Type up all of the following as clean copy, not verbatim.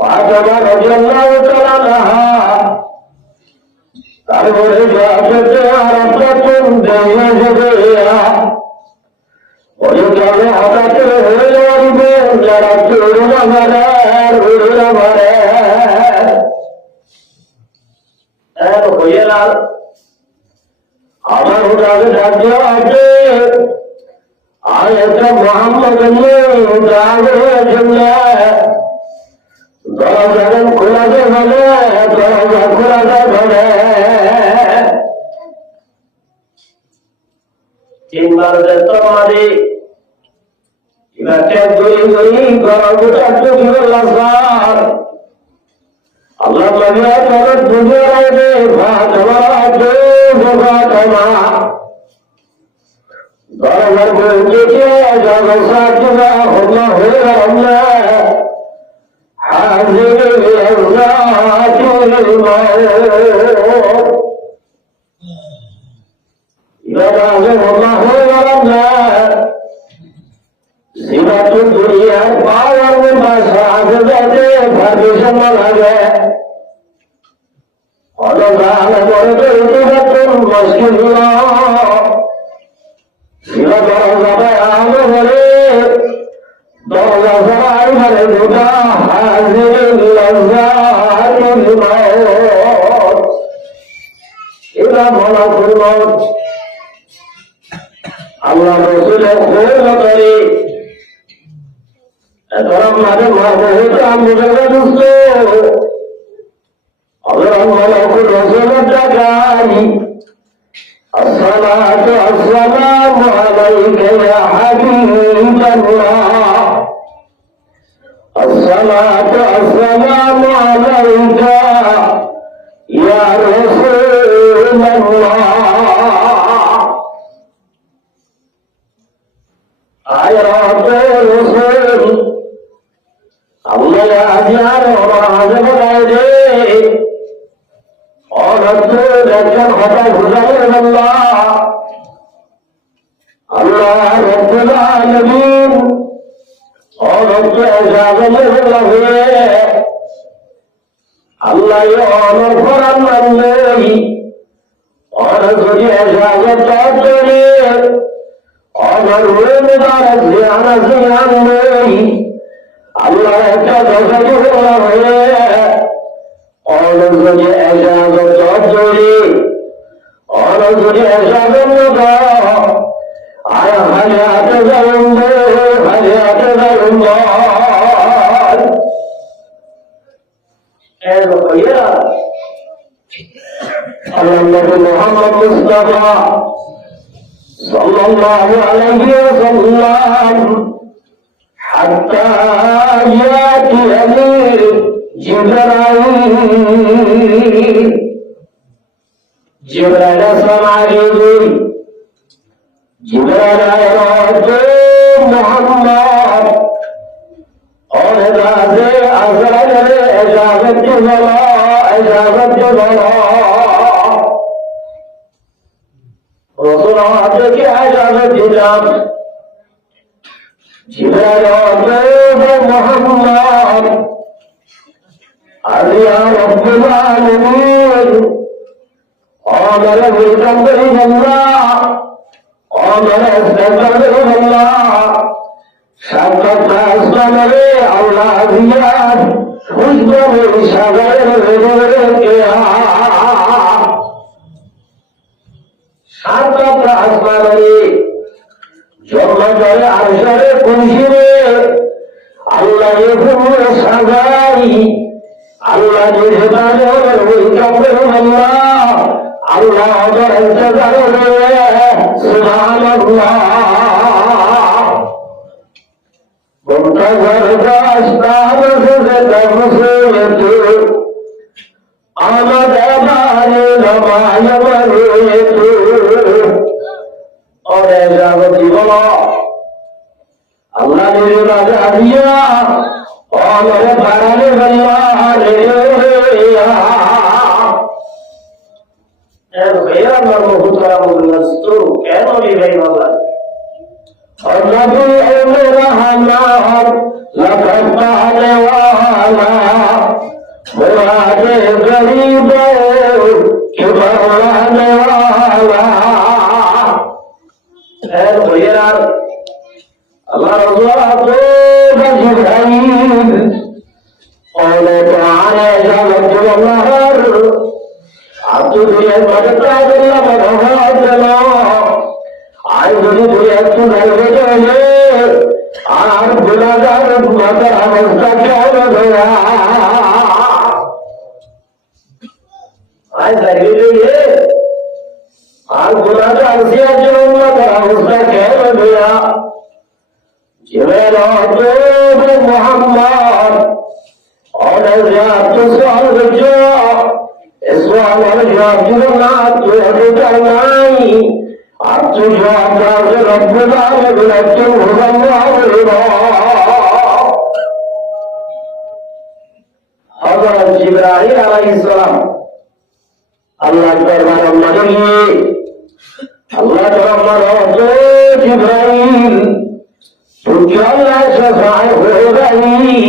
ফাতেমা রাদিয়াল্লাহু তাআলা আনহা তারপরে যাতে আরাফাতুন দেয়া ওই কালে হঠাৎ হয়ে যাবে যারা চোরমা মারে উড়া মারে এক হয়ে না আমার ওটাকে ডাকিয়ে আছে আর একটা মোহাম্মদ দরজা খোলাতে হবে দরজা খোলাতে হবে তিনবার যেত মারি ইনাকে দুই দুই গরমটা চুকি লাগার আল্লাহ লাগিয়া তোর দুনিয়া রাইবে ফাতেমা দে ফাতেমা দরবার বলছে জগসা কিবা হল্লা হয়ে আমরা হাজির আল্লাহর মাওত ইবাদে হল্লা হয়ে আমরা জিনাতুল দুনিয়া পাওয়ার মাসা আজে ভাবিশন লাগে অনগাল করতে ইতিবাচন মুশকিল না দরজা আলো বলে দরজা সরাই বলে দুটা হাজির লজ্জাতুল মাওত এটা বলা করব আল্লাহ রাসূলের খোঁজ করে ধরম মাঝে বহুত আমরা দুষ্ট আল্লাহ মালাকুর রাসূলের ডাকাই الصلاة والسلام عليك يا حبيب الله الصلاة والسلام عليك يا رسول الله آيات الرسول الله يا أجعل وراجب العيدين और देखकर होता गुजारे अल्लाह रब्बुल आलमीन और उसके इजाजत हुए अल्लाह ये और फरमान नहीं और तुझे इजाजत दे और रुए मुबारक ज़ियान नहीं अल्लाह का दर्शन हुए और तुझे इजाजत दे और तुझे इजाजत दे आया हयात ज़रूर हयात ज़रूर ऐ भैया अल्लाह मोहम्मद मुस्तफा सल्लल्लाहु अलैहि वसल्लम हत्ता याती अमीर जिब्राइल समारी जिब्राइल मोहम्मद और राज़े अज़राइल इजाज़त के बोला रसूल आते की इजाज़त दिलाम जिब्राइल मोहम्मद अलिया रब्बुल आलमीन और वेलकम करी अल्लाह और इस्तेमाल अल्लाह शाबाश आसमाने अल्लाह दिया खुशबू में शागर के शाबाश आसमाने जब करे अरशरे कुर्सी अल्लाह ये फूल सगाई अल्लाह जिसे जाने वही कपड़े अल्लाह अल्लाह का इंतजार है सुभान अल्लाह मुंतज़र का अस्ताब से तमसूरत आमद बाने नमाय मरूयत और ऐसा बोला अल्लाह ने राजा दिया और मेरे बाराने अल्लाह ने भैया मरमुहतरा मुल्लस्तु कहनो भी भाई बाबा और नबी मेरा हमार लखत वाला অবস্থা কেমন হইয়া আজ দাঁড়িয়ে আর গুণাটা আসিয়ার জন্য তার অবস্থা কেমন হইয়া মোহাম্মদ অনেক সওয়াল করছ সওয়াল জবাব দিব না তুই অধিকার নাই আর তুই জবাব দেওয়ার রব্বুল আলামিন একজন হযরত জিবরাইল আলাইহিস সালাম আল্লাহর দরবারে মাঝে গিয়ে আল্লাহ তাআলা জিবরাইল তুই আল্লাহ সহায় হয়ে গেলি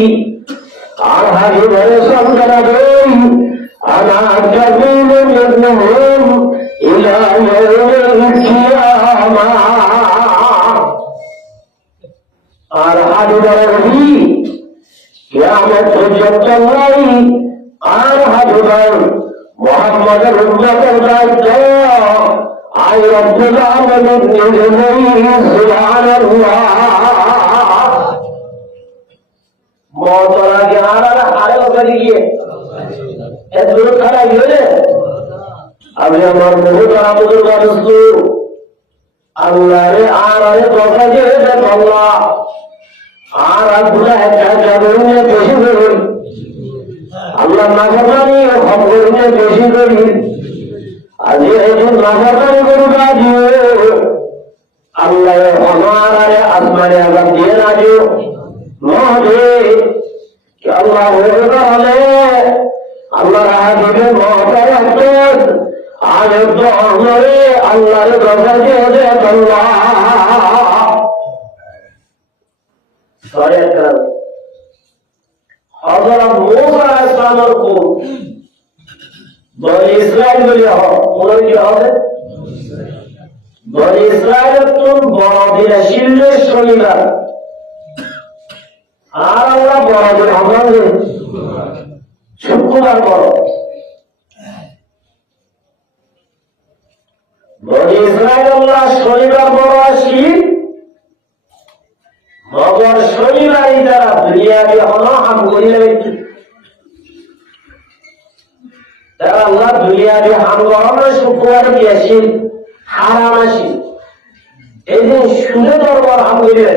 আর হাবিবের সন্তান দেই আনা কাবিলুন ইবনুহুম ইলা ইয়াউমিল কিয়ামাহ আর হাবিবের নবী কিয়ামত পর্যন্ত নাই আর হাবিবের মুহাম্মদের উম্মতের দায়িত্ব আই রব্বুল আলামিন নিজে নেই সুবহানাল্লাহ মওতরা के आरा हारे करी गए ए दूर खड़ा गए अब আমার বহু বড় বুজুর্গ রসু আল্লাহ রে আরে কথা যে আল্লাহ আর আব্দুল্লাহ একটা জাবরুনে বেশি করে আল্লাহ নাফরমানি ও খবরুনে বেশি করি আজ এই নাফরমানি করবা দিও আল্লাহ আমারে আসমানে আযাব দিয়ে না দিও মহদে कि अल्लाह होगा अल्लाह हाबिबे मोहतरम आज तो हमरे अल्लाह रे दरबारे दे अल्लाह शरीयत कर हजरत मूसा अलैहिस सलाम को बनी इस्राइल बोलिया हो बोलो কি হবে बनी इस्राइल तुम बड़ा दिन शिल्ले शनिবার আর আমরা বড়দের আমাদের শুক্রবার বড় বনি ইসরাইল আল্লাহ শনিবার বড় আসি মগর শনিবারই তারা দুনিয়াবি হলো হাম করিলে তারা আল্লাহ দুনিয়াবি হাম করলে শুক্রবার কি আসি হারাম আসি এই দিন সুদে দরবার হাম করিলে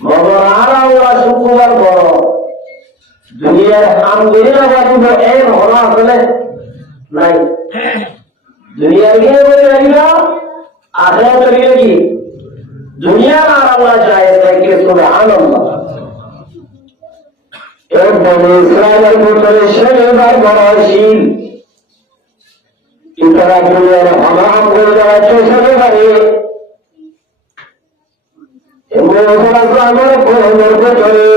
মগর আর আল্লাহ শুক্রবার বড় দুনিয়ার হাম করিলে বাড়িব এক হলো আসলে নাই দুনিয়ার গিয়ে বলে রাখিবা আখিরাত গিয়ে কি দুনিয়ার আর আল্লাহ চায় দেখে সুবহানাল্লাহ এক বনি ইসরাইলের ভিতরে শনিবার বড় আসিল কি তারা দুনিয়ার হারাম করে দেওয়া শনিবারে আমার কোহমের ভিতরে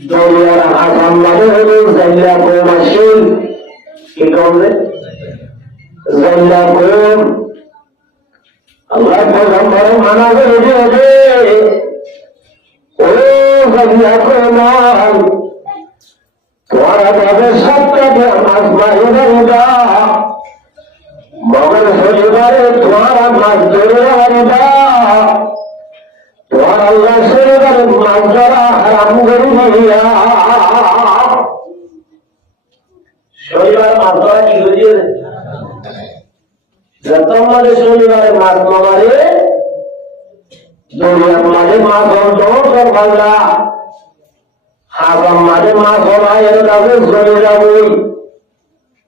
দরিয়ার আসাম মানে হলো জাইলা কোম আসিল কি করবে জাইলা কোম আল্লাহ পয়গম্বর মানা করে দিয়েছে ও জাইলা কোম তোরা তবে সপ্তাহে মাস মারিবা মগর শনিবারে তোরা মাছ ধরে মারিবা তোমার আল্লাহ শনিবারে মাছ ধরা হারাম করে দিয়া শনিবার মাছ ধরা কি হয়েছে তোমাদের শনিবারে মাছ মারে দরিয়ার মাঝে মাছ ধর পাল্লা হাসাম মাঝে মাছ ধরা এর কাছে চলে যাবই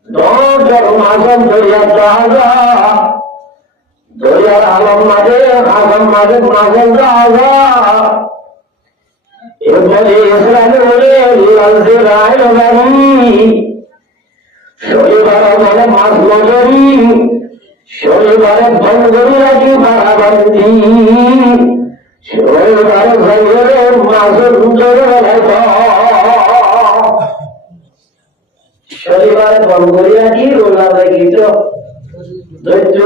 দর মাছ দরিয়ার জাহাজা দরিয়ার আলম মাঝে হাসাম মাঝে মাছের জাহাজা এরপরে ইসরায়েল বলে শনিবার মানে মাছ মজুরি শনিবারে ভঙ্গরি রাখি বাড়াবান্দি শনিবারে ভঙ্গরে মাছের শনিবারে ভঙ্গরি রাখি রোলা রাখিত দৈত্য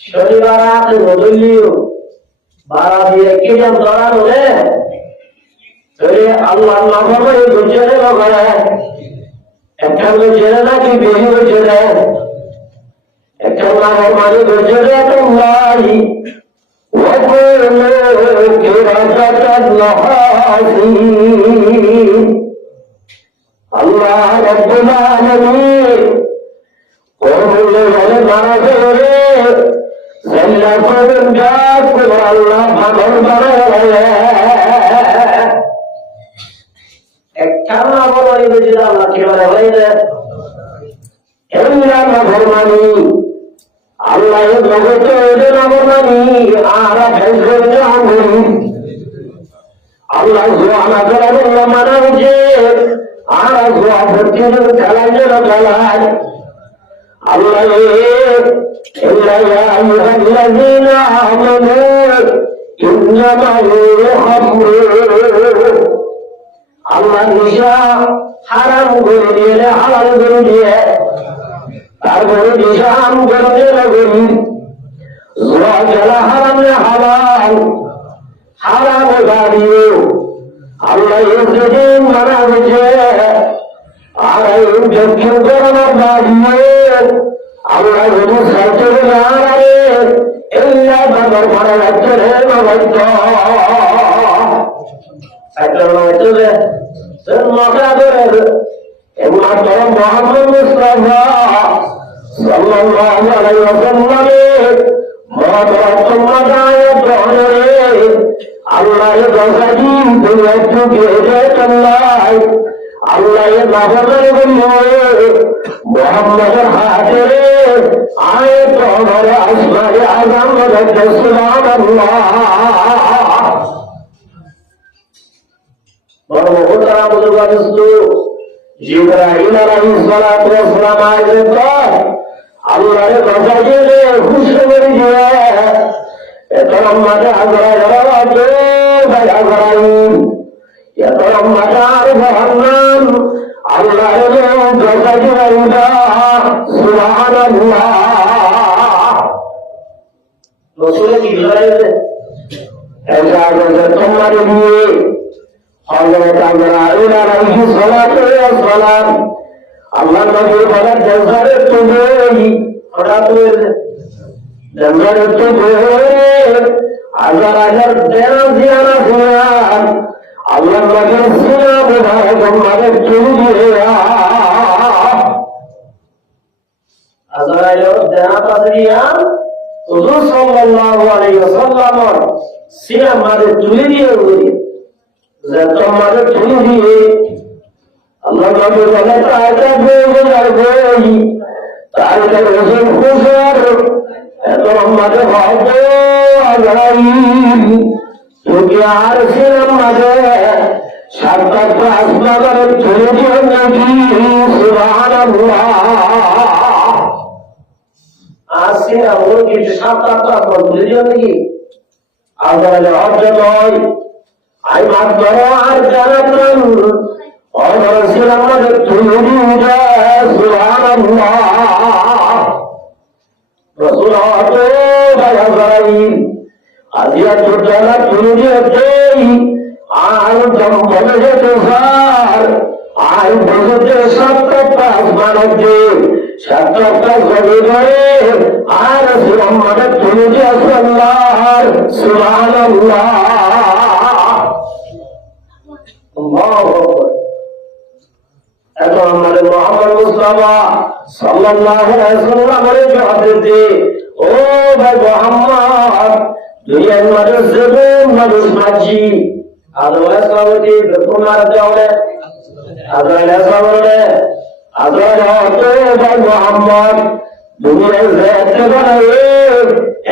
শনিবার রাতে বদলিও বাড়া দিয়ে কে যেন ধরা হলে আল্লাহ না ভাবে গুজরে বাবা একটা গুজরে নাকি বেশি গুজরে একটা নামের মাঝে গুজরে তো নাই وكونوا قردة خاسئين আল্লাহ রাব্বুল আলামিন কোরআনে বলে মারা করে জাল্লা করেন যা করে আল্লাহ ভাগর বাড়ায় একটা না বলো এই যে আল্লাহ কি বলে হইছে এমন না ফরমানি আল্লাহ এর জগতে এদের না ফরমানি আর ফেসবুক জানি আল্লাহ সুবহানাহু ওয়া তাআলা মানা হচ্ছে আর গোয়াবতীর খেলায় খেলায় আল্লাহ ইল্লা ইয়া আইয়ুহাল্লাযীনা আমানু ইন্নামা খামরু আল্লাহ নিশা হারাম করে দিয়ে হালাল করে দিয়ে তারপরে নিশা হারাম করে দিয়ে করি জুয়া খেলা হারাম হালাল হারাম গাড়িও আল্লাহ যেদিন মারা হয়েছে আর এই দক্ষিণ করোনার বাড়িয়ে আল্লাহ যদি সাইতে আরে এল্লা বাবার মারা যাচ্ছে রে নবাইত মাথা ধরে একমাত্র মোহাম্মদ মুস্তাফা সাল্লাল্লাহু আলাইহি ওয়াসাল্লামের মহতরম মাদায়ে ধরে আল্লাহ গসাজি দুনিয়াতে গেছে আল্লাহ আল্লাহ নাফরমান বলল মুহাম্মদের হাতে আয়াত আমার আসমানে আযাম বলতে সুবহানাল্লাহ বড় ওটা বুঝবাস্তু জিবরাইল আলাইহিস সালাতু ওয়াস সালাম আয়াত আল্লাহর গসাজি খুশি করে দিয়ে এতরম মাঝে আজরাইল রাজে ভাই আজরাইল এতরম মাঝার জাহান্নাম আল্লাহর গসাজি আইদা সুবহানাল্লাহ রাসূল কি বলেছে ऐसा अगर तुम्हारे लिए हज़रत इब्राहीम अलैहि सलातु व सलाम अल्लाह नबी बड़ा जज़ारे तुम्हें बड़ा तुम्हें जज़ारे तुम्हें अगर तेरा जियाना हुआ अल्लाह नबी सुना बुधा तुम्हारे चुन दिया अज़राइल देना पासरिया हुजूर सल्लल्लाहु अलैहि वसल्लम सिना मारे चुन दिए हुए ज़ात मारे चुन दिए अल्लाह नबी बोले ताजा बोई ताजा हुजूर खुशर तो हमारे भागो अज़राइल क्योंकि आरसे हमारे शाबाश आसमान चुन दिए नबी सुबहानल्लाह आरसे और की शाबाश पर चुन दिए नबी अगर अर्ज नय आई बात करो আর জানাতেন অবশ্যই আমাদের চুরি যায় সুবহানাল্লাহ রাসূল আতো বায়াজাইল আজিয়া চুটালা চুরি হতেই আর জম বলে যেতে স্যার আই বলতে সত্যটা আসমানতে সত্যটা জলে গয়ে আর আমাদের চুরি আছে আল্লাহ সুবহানাল্লাহ আল্লাহু আকবার এখন আমাদের মুহাম্মদ মুস্তাফা সাল্লাল্লাহু আলাইহি ওয়াসাল্লামের জবাবে ও ভাই মুহাম্মদ দুনিয়ার মধ্যে জীবন মানুষ মাঝি আল্লাহ সালামতি তোমার যাওলে আল্লাহ সালামতে আল্লাহ তো ভাই মুহাম্মদ দুনিয়ার যেতে বানায়ে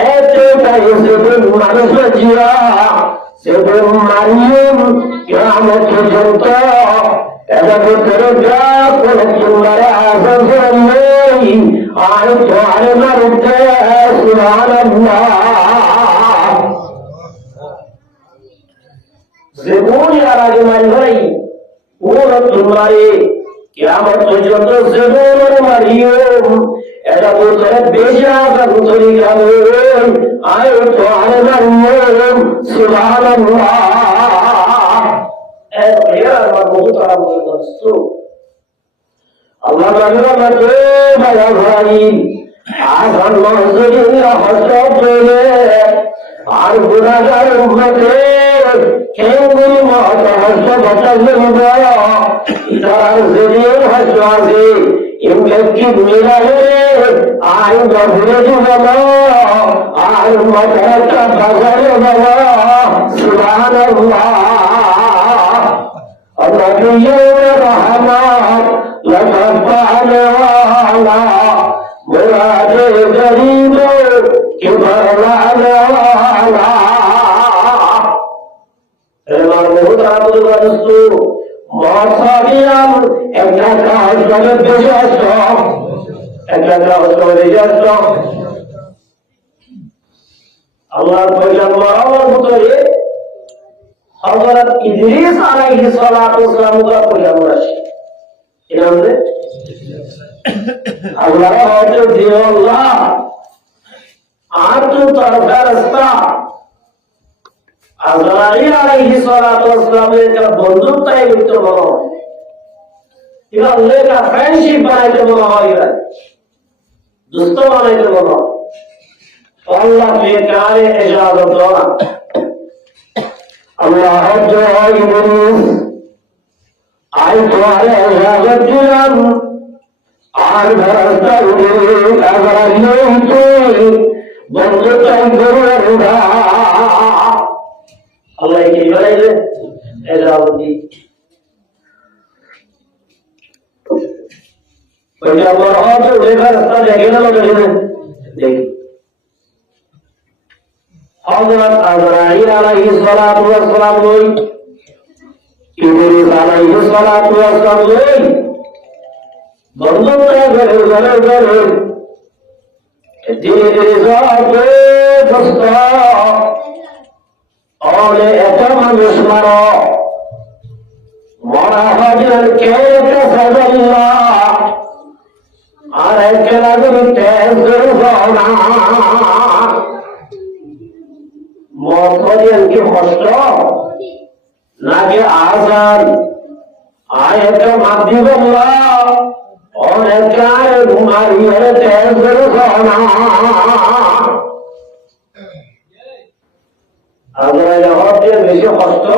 এতে তাই জীবন মানুষ মাঝিরা জীবন মারিয়ম কিয়ামত পর্যন্ত এরা ভিতরে যা কোন তোমার আসান নেই আর তোমার মারতে সুবহানাল্লাহ জীবন আর আগে মারি ভাই ওর তোমারে কিয়ামত পর্যন্ত জীবন মারিও এরা ভিতরে বেশা ভিতরে গেল আর তোমার মারিও সুবহানাল্লাহ Allah Ta'ala baya bhai azan mazuri hasta pele আর গুণাগার উম্মতের কেউগুলি মহাসহস্র বছর জন্য তার জেনের হাস্য আছে ইমলেকি মিলালে আই গভীরে জীবন আর মতাটা বাজারে বাবা সুবহানাল্লাহ النبي الرحمن لقد والا مراد غريب كبر والا এবার বহুত আবুল ওয়াসু মাসাবিয়াম একটা কাজ করে দেশে আসো একটা কাজ করে দেশে আসো আল্লাহর পয়গম্বর ভিতরে হযরত ইদ্রিস আলাইহিস সালাতু ওয়াস সালাম का পয়গম্বর আছে কি নাম রে আল্লাহ হযরত দিওল্লাহ আর তো তরফা রাস্তা আজরাইল আলাইহিস সালাতু ওয়াস সালামের একটা বন্ধুত্বই লিপ্ত মনে হয় এটা আল্লাহর একটা ফ্রেন্ডশিপ বানাইতে মনে হয় এরা দোস্ত বানাইতে মনে হয় আল্লাহ বেকারে ইজাজত দেওয়া আল্লাহ জয় ইদ্রিস আই তোমারে ইজাজত দিলাম আর রাস্তা উড়ে আজরাইল তুই বন্ধুত্বই করবে আল্লাহ কি বলে ইজাজত দি পয়গম্বর হতে ওই রাস্তা দেখে না দেখি হযরত আজরাইল আলাইহিস সালাতু ওয়াস সালাম ওই ইদ্রিস আলাইহিস সালাতু ওয়াস সালাম ওই বন্ধুত্ব করে ধীরে ধীরে যাবে দোস্ত ওলে এত মানুষ মারো মরা হাজার কে কাসাল্লাহ আর একলা তুমি তেজ না মতদিন কি কষ্ট নাকি আজাদ আয়াত মাধ্যমল্লাহ অনেকার ঘুমারিয়ে তেজ না আজরাইল হতে বেশি কষ্ট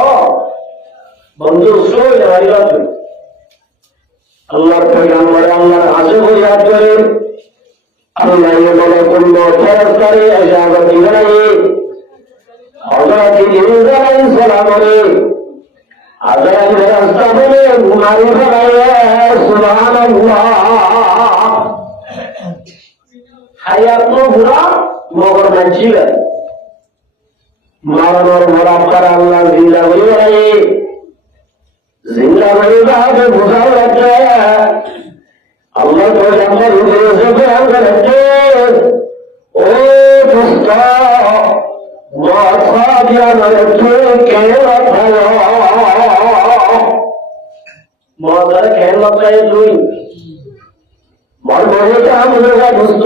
বন্ধু সই রাইলাত আল্লাহর পয়গম্বর আল্লাহর কাছে ফরিয়াদ করে আল্লাহ বলে কোন ফেরেশতারে ইজাজত দিবেন হযরত ইদ্রিস আলাইহিস সালামরে আজরাইল রাস্তা বলে ঘুমারি ফেলায় সুবহানাল্লাহ হায়াত তো পুরা মগর নাছিল মারানোর বরাবর আল্লাহ জিন্দা বলে জিন্দা বলে ভাবে বুঝাও লাগছে আল্লাহ তো আমার উদ্দেশ্যে বয়ান করেছে ও দোস্ত মাসাবিয়া নরকে কে রাখালো মাদার কে লাগায় তুই মর মরে তা মুজা দোস্ত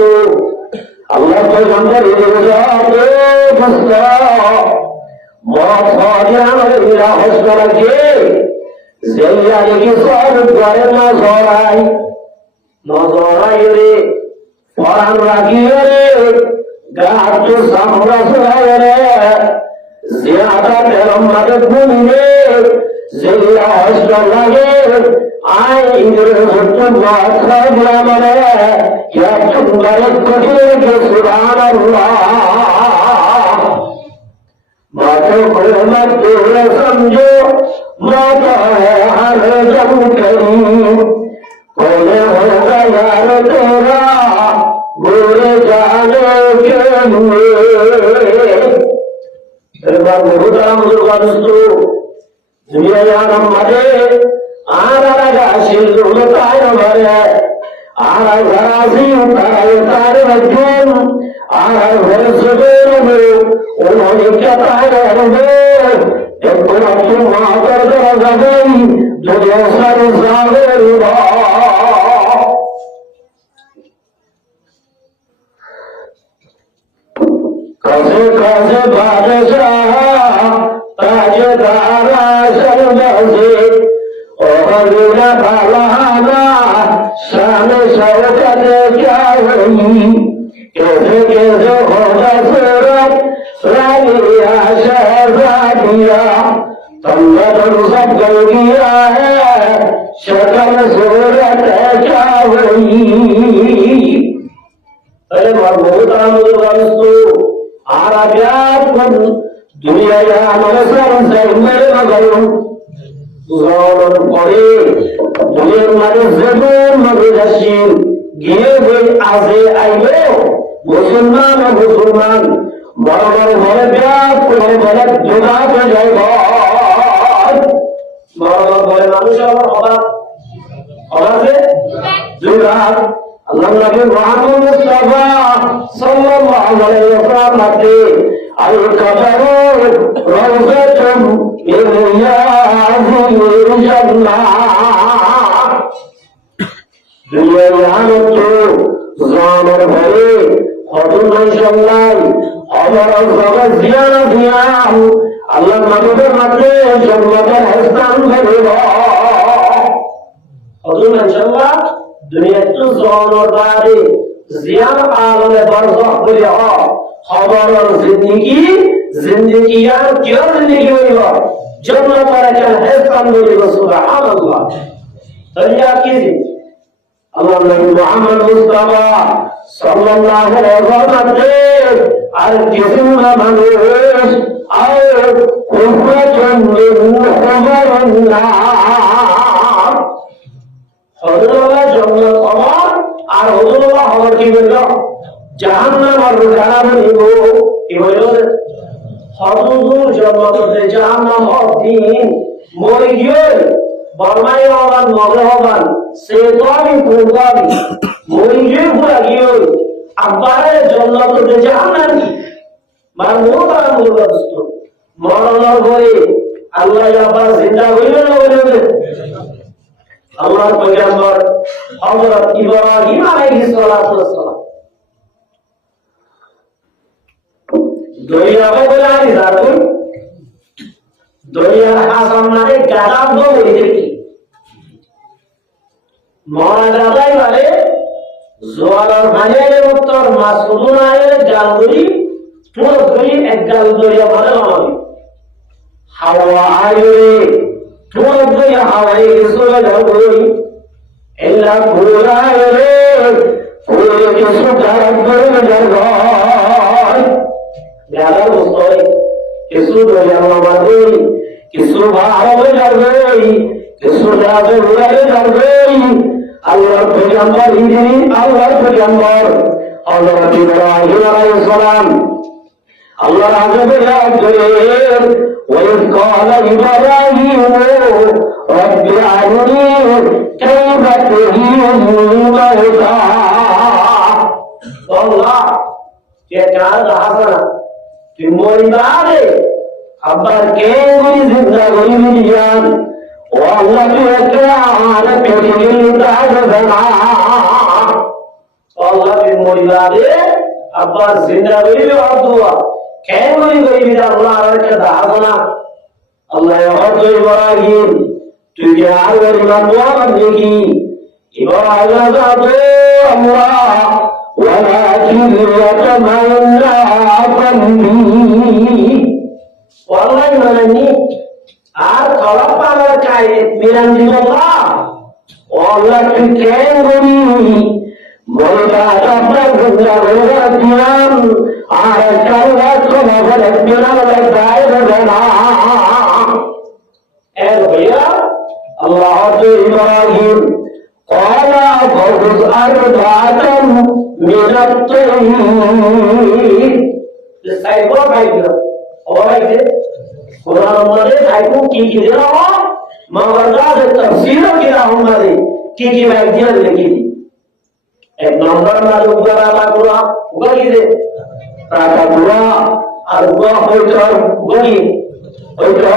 আল্লাহ তো আমার উদ্দেশ্যে দোস্ত মাসাবিয়া নরকে হসনাকে জেলা কি সব করে না জড়াই নজরাই রে পরান রাখিয়ে রে গাছ তো সামরা সরাই রে জিয়াদা তেরম মাদে ঘুমিয়ে জেলা হসনা লাগে আই ইন্দ্র সত্য মাথা গ্রামে ইয়া তুমারে কঠিন কে সুবহানাল্লাহ बातों को मत समझो मत है हर जम कहीं कोई होगा यार तेरा बुरे जाने के लिए बार बहुत आराम दुर्गा दोस्तों दुनिया यार हमारे आरा गाशिल होता है हमारे आरा घरासी उतारे बच्चों आरा घर सवेरे में उन्होंने क्या कहा एक तुम वहां पर जरा गई जो सर कैसे कैसे बादशाह ताजदारा शर्मसे और बालाना शान शौकत क्या हुई कैसे कैसे होगा सूरत रानी तंदन सब गल गया है शकल सूरत क्या हुई अरे बहुत वस्तु आराध्यात दुनिया या मनसर से मेरे मगर जोर पड़े दुनिया मारे जरूर मगजशील गिरे गए आजे आइलो मुसलमान बराबर भरे ब्याज করে বলে জোড়া হয়ে যায় বরাবর বলে মানুষ আমার অবাধে জোড়া আল্লাহ নবী মুহাম্মদ মুস্তাফা সাল্লাল্লাহু আলাইহি ওয়াসাল্লাম নাতে আল কবরু রাওযাতুম মিন রিয়াদিল জান্নাহ দুনিয়ার আনন্দ জানের ভরে অদুল ইনশাআল্লাহ আমার সবার জিয়ানা দিয়াম আল্লাহ নবীর মাঝে জান্নাতের স্থান দেব অদুল ইনশাআল্লাহ দুনিয়ার তো জানের বাড়ি জিয়ান আলমে বরজখ বলি খবর জিন্দেগি আর কি জিন্দেগি হইব জান্নাতের একটা স্থান দেব সুবহানাল্লাহ তাইয়া কি Allah Nabi Muhammad Mustafa sallallahu alaihi wasallam আর কিছু না মানুষ আর কুফরাতুন মিন হুমারান্নাহ হযরত জান্নাত আমার আর হযরত হওয়ার কি বলল জাহান্নাম আর জাহান্নাম নিব কি হলো হযরত জান্নাতে জাহান্নাম হদিন মরে গিয়ে বর্মায় হবান মগে হবান সে তো আমি পূর্বাবি মরিয়ে পুরা গিয়ে আব্বারে জন্নতে জাহান্নাম মার মোতার মুরগস্ত মরণের পরে আল্লাহ আবার জিন্দা হইল না হইল আল্লাহর পয়গম্বর হযরত ইব্রাহিম আলাইহিস সালাতু ওয়াস সালাম দইয়া বলানি জাতু দইয়া হাসান মানে গাদাব বলে দেখি মরা গাদাই মানে জোয়ালার ভাইয়ের উত্তর মাসুদুন আয়ের গালগুলি পুরো দুই এক গাল দরিয়া বলে আমাদের হাওয়া আয়রে পুরো দুই হাওয়াই চলে যাবই এলা পুরা আয়রে পুরো কিছু গাল করে যাব গালার বস্তই কিছু দরিয়া আমাদের কিছু ভাবে যাবে কিছু যাবে উড়ে যাবে আল্লাহর পয়গম্বর ইনি আল্লাহর পয়গম্বর হযরত ইব্রাহিম আলাইহিস সালাম আল্লাহর আযাবে রাজে ওয়াইদ ক্বালা ইব্রাহিম রব্বি আরনি কাইফা তুহয়িল মাউতা আল্লাহ কে কাজ হাসানা তুই মরিবারে আবার কে গুলি জিন্দা করি দিয়ান والله يكرهنا بكل تعذبنا والله بالمولاد أبا زندابي وعبدوا كان يقول الله عليك تعذبنا الله يحب إبراهيم تجعل الإمام وابنكي إبراهيم ذاته الله ولكن يتمنى قلبي والله منني আর খলক পাওয়ার চাই মিরান দিল্লাহ আল্লাহ কি কেন করি বলবা আপনার গুজরা হয়ে দিলাম আর কালরা কোনা বলে মিরান দায় দেনা এর ভাইয়া আল্লাহ তো ইব্রাহিম قال فوز أربعة من الطير لسايبا ভাইয়া ওরাইতে कुरान हमारे आयतों की गिरा हो मगरदा से तफसीर गिरा हमारे की वैद्य लिखी एक नंबर ना ऊपर आला पूरा उगली दे प्राता पूरा और वो होकर उगली होकर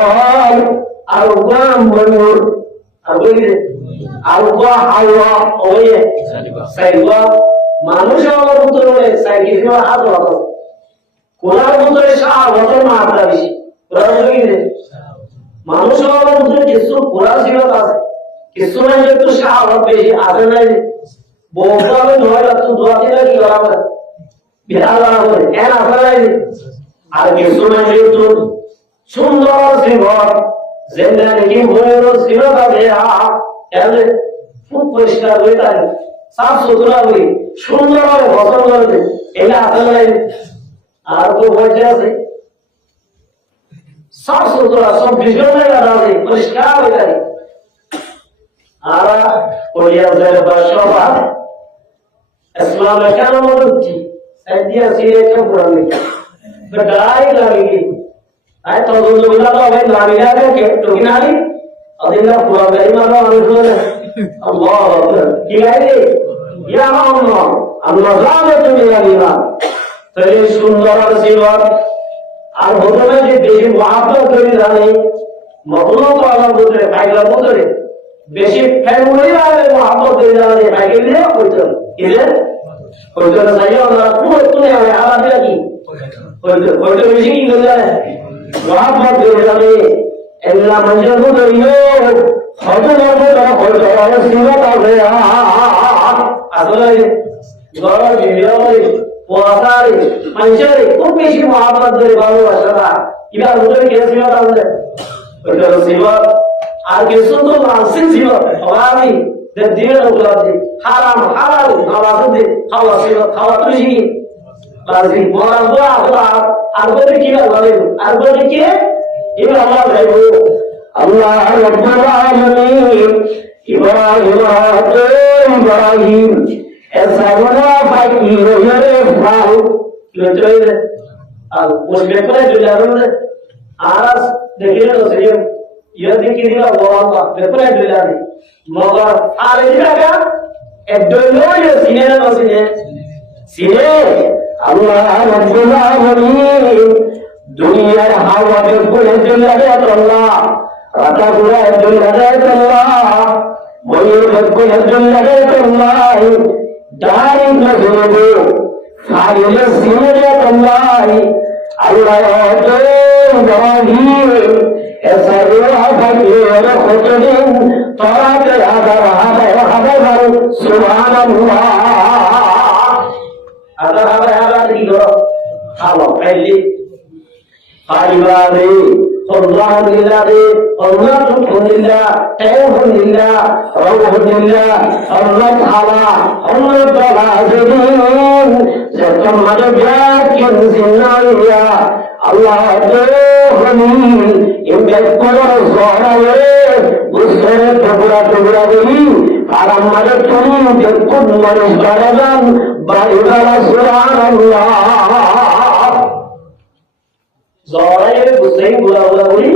और वो मनूर और उगली दे और वो हावा ओये साइवा मानुष और उतरे साइकिल में हाथ लगा कुरान उतरे शाह वतन मारता भी মানুষ হওয়ার মধ্যে কিছু পুরাশীলতা আছে কিছু না একটু শাহওয়াত বেশি আছে না বলতে হবে নয় তো দোয়া দিলে কি করা হবে বিহার করা হবে এর আছে না আর কিছু না একটু সুন্দর জীবন জেনারেলি বইয়েরও ছিল তবে এলে খুব পরিষ্কার হয়ে থাকে সাফ সুতরা হই সুন্দরভাবে বসন করবে এটা আসলে আর তো বলছে আছে সাফ সুতরা সব বিষয় আছে পরিষ্কার হয়ে থাকে আর পরিয়াজের বাসবা ইসলামের কেন মরুচ্ছি সাইদিয়া সিরে চপুরামি বেটাই লাগেগি আয় তো দুনিয়া তো ভাই নামিয়া কে তো কিনারি আদিনা পুরা বেঈমান মানুষ আল্লাহ কি গাইলে ইয়া আল্লাহ আল্লাহ জানে তুমি জানিনা তাই সুন্দর জীবন আর ভগবান যে বেশি মহাব্বত করে জানে মহল্লা তো আলাদা করে পাইলা বদরে বেশি ফ্যামিলি আর মহাব্বত করে জানে পাইলে নিয়ে কইতো ইলে কইতো না যাইও না পুরো তুই আলাদা কি কইতো বেশি কি করে মহাব্বত করে জানে এল্লা মঞ্জুর করিও হযরত তারা কইতো আর সিমত আছে আসলে গড় ভিডিওরে ওয়াসারে মঞ্জুরে খুব বেশি মহাব্বত করে ভালোবাসা ইবা ওদের কে সিমত আছে কইতো সিমত আর কিছু তো মানসিক ছিল আমি যে দিয়ে ওগুলাতে হারাম হালাল খাওয়াতে খাওয়া ছিল খাওয়া তুই বাজি বড় বড় আল্লাহ আর বলে কি বলে আর বলে কি এবার আল্লাহ ভাইবো আল্লাহ রাব্বুল আলামিন ইব্রাহিম এসাগনা ফাকি রয়ে ফাল লচরে আর বসবে করে দিলাম আর দেখিয়ে তো সেই ये देखिए दिला बोला बेपरे दिला नहीं मगर आरे दिला क्या एडोलो ये सीने ना सीने अल्लाह रब्बुल आलमीन दुनिया हवा बेपरे दिला है तो अल्लाह राता पूरा दिला है तो अल्लाह मोये बेपरे दिला है तो अल्लाह दारी न सुनो सारे सीने तो अल्लाह अल्लाह तो इब्राहिम ऐसा रोहा फकीर खुतदिन तोरा के आदर हदर सुभान अल्लाह आदर हदर की करो हालो पहले फाइबा दे अल्लाह लिल्लाह दे अल्लाह लिल्लाह तैब लिल्लाह रऊह लिल्लाह अल्लाह ताला अल्लाह ताला जदीन जतम मदबिया किन जिन्नाया अल्लाह तो हमील इम्बेक्कोर ज़ोराए उसरे टुकड़ा टुकड़ा गई आराम मरे तुम जब मनुष करदन बाइबल सुभान अल्लाह ज़ोराए उसरे बुला बुला गई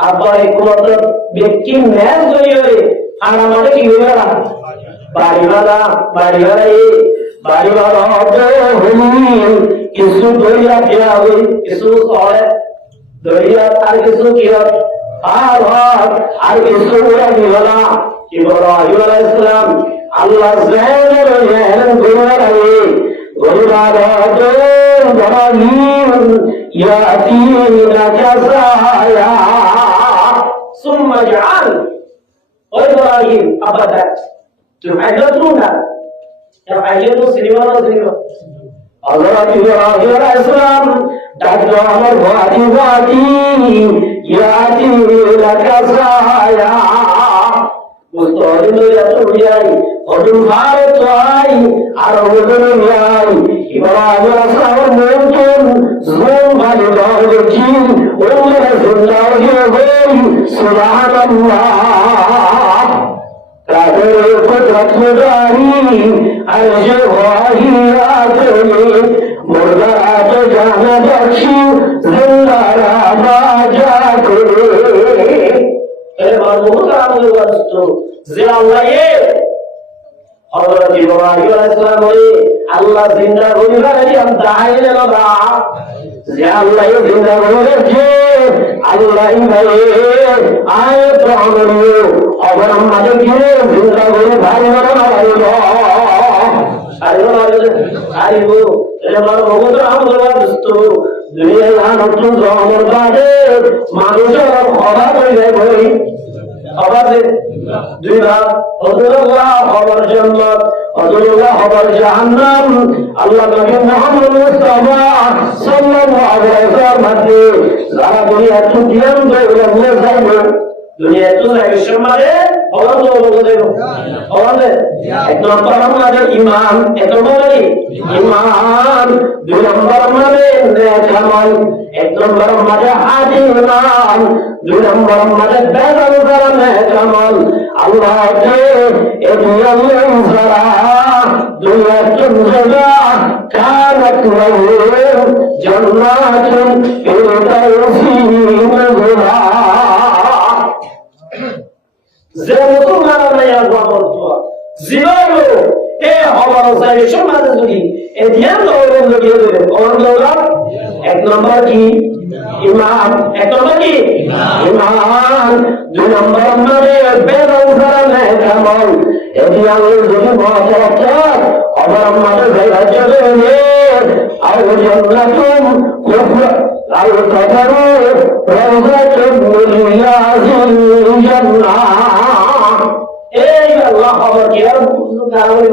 अब्बा एक मतलब व्यक्ति मैच गई है आराम मरे की हुआ बाइबल ये बाइबल तो हमील इसु दोया क्या हुई इसु सौरे दोया तार किसु किया আর কিছু বলা ইব্রাহিম আলাইহিস সালাম আল্লাহ জানের জান গুনারে গুনারে ইব্রাহিম ইয়াতিনা জাযায়া সুম্মা জাআল ইব্রাহিম আবাদা তুহাদতুনা ইয়া আইয়াতু সিনেমা আল্লাহ ইব্রাহিম আলাইহিস সালাম ডাকলো আমার ওয়াদি ওয়াদি ইয়াতি লাকাসায়া মুস্তারিম ইয়াতুয়াই অদুল ভারতাই আর ওদুনিয়াই ইব্রাহিম আলাইহিস মুনতুন জুম ভালো দেখি ওমরে সুন্নাহ হই সুবহানাল্লাহ কাদের কুদরত মুদারি আরশ ওয়াহিয়াতে মুর্দা তো জানা দেখি জিন্দারা বাজা করে এবার বহুত আমল করত যে আল্লাহ হযরত ইব্রাহিম আলাইহিস সালাম বলে আল্লাহ জিন্দা করিবার আমি দাইলে না যে আল্লাহ জিন্দা করেছে আল্লাহ ভাই আয়াত আমল আবার আমাদের কি জিন্দা করে ভাই না আইবো এবার বহুত আমল করত দুনিয়ার নতুন জন্মের বাদে মানুষের অভাব হয়ে যায় বই অভাব দুই ভাগ অদুল্লাহ হবার জান্নাত অদুল্লাহ হবার জাহান্নাম আল্লাহ নবী মুহাম্মদ মুস্তাফা সাল্লাল্লাহু আলাইহি ওয়াসাল্লাম যারা দুনিয়ার জ্ঞান দেয় দুনিয়ায় তো বিশ্ব মানে অবন্ধ দেব অবন্ধ এক নম্বর আমাদের ইমান, এক নম্বর ইমান, দুই নম্বর আমাদের নেক আমল, এক নম্বর আমাদের হাদিস ইমান, দুই নম্বর আমাদের বেদাল করা নেক আমল। আল্লাহকে এই দুনিয়ার যারা দুনিয়ার জায়গা কানাত লাহু জান্নাতুন ফিরদাউসি নুজুলা। যে মুসলমান নাই আল্লাহর দোয়া জীবন এ হবার সাইরে সমাজ যদি এ ধ্যান দৌড়ন লাগিয়ে দেবে কোন দৌড় এক নম্বর কি ইমান, এক নম্বর কি ইমান, দুই নম্বর মানে বেদাল করা নেক আমল। এটি আমি যদি মহাসত্য আবার আমাদের জায়গা চলে আর জান্নাতুন আর তাদারু রাওযাতুন মিনাল জান্নাহ। এই আল্লাহ খবর কি আর কারণ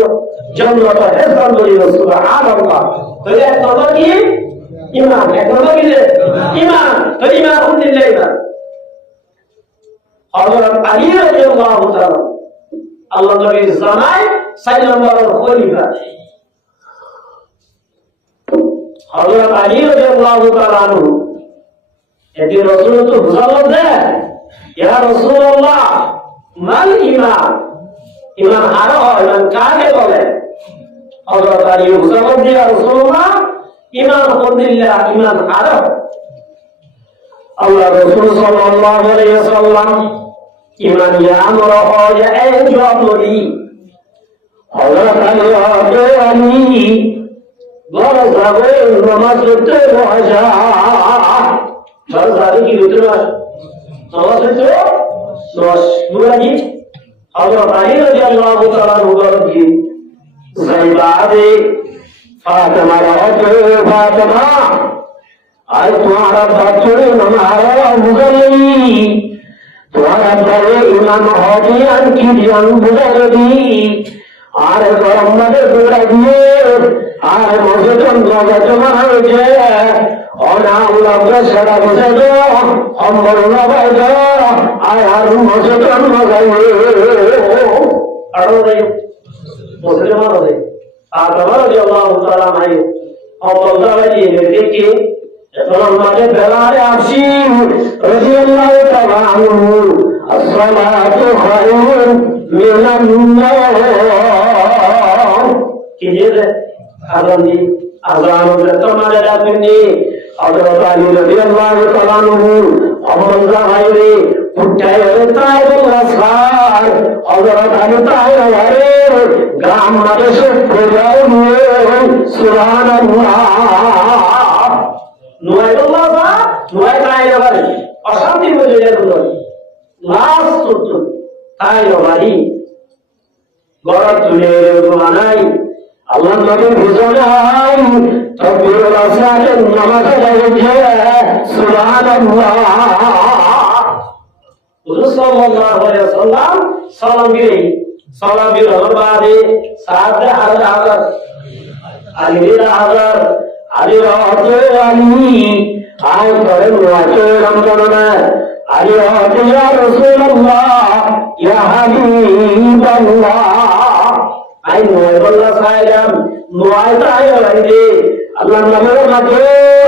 জান্নাত হেসান বলিল সুবহানাল্লাহ। তো এক নম্বর কি ইমান, এক নম্বর কি ইমান। তো ইমান আলহামদুলিল্লাহ ইমান। হযরত আলী রাদিয়াল্লাহু তাআলা আল্লাহ নবীর জামাই 4 নম্বরের খলিফা হযরত আলী রাদিয়াল্লাহু তাআলা আনহু একদিন রাসূল তো বুঝালেন যে ইয়া রাসূলুল্লাহ মাল ঈমান, ঈমান আরো ঈমান কাকে বলে? হযরত আলী বুঝালেন যে ইয়া রাসূলুল্লাহ ঈমান আলহামদুলিল্লাহ ঈমান আরো। আল্লাহ রাসূল সাল্লাল্লাহু আলাইহি ওয়াসাল্লাম ঈমান ইয়া আমরা হয় এই জবরি হযরত আলী বড় যাবে নামাজ পড়তে বসা বড় যাবে কি ভিতরে নামাজ পড়তে বস মুরাজি হযরত আলী রাদিয়াল্লাহু তাআলা মুবারকি যাইবাদে ফাতেমা রাদিয়াল্লাহু ফাতেমা আর তোমারা বাচ্চারে নামারা মুগলি তোমারা বড় ইমাম হবে আর কি জান বুঝাবি আর গরম মাঝে দৌড়া দিয়ে আর মসজিদ জমা হয়েছে অনাউলা সেটা বসে দো অম্বর নবাই দো আর মসজিদ আরো মসজিদ মারে আর তোমার যে আল্লাহ তাআলা নাই অম্বর দিয়ে দেখে তখন মাঝে বেলারে আসি রাদিয়াল্লাহু তাআলা আনহু আসসালাতু খায়রুন মিনান নাওম কি যে আযান দি আযান তোমারে রাখনি হযরত আলী রাদিয়াল্লাহু তাআলা আনহু আমল জাহাইরে উঠায় তাই রাসূল হযরত আলী তাআলারে গ্রাম মাঝে প্রজাও সুবহানাল্লাহ নুয়াইল্লাহ বা নুয়াই তাইরা বাড়ি অশান্তি বলে যেগুলো লাস্ট তো তাইরা বাড়ি গড় তুলে ঘুমানাই আল্লাহ নবী বুঝানাই তাকবীরুল আসরাতের নামাজে দাঁড়িয়ে সুবহানাল্লাহ হুজুর সাল্লাল্লাহু আলাইহি ওয়াসাল্লাম সালাম বির বাদে সাহাবে হাজার আলী রাতে আলী আয় করেন রাতে রমজানা আলী রাতে ইয়া রাসূলুল্লাহ ইয়া হাবিবাল্লাহ আই নয়বল্লাহ সাইলাম নয় তাই হইছে আল্লাহ নবীর মাঝে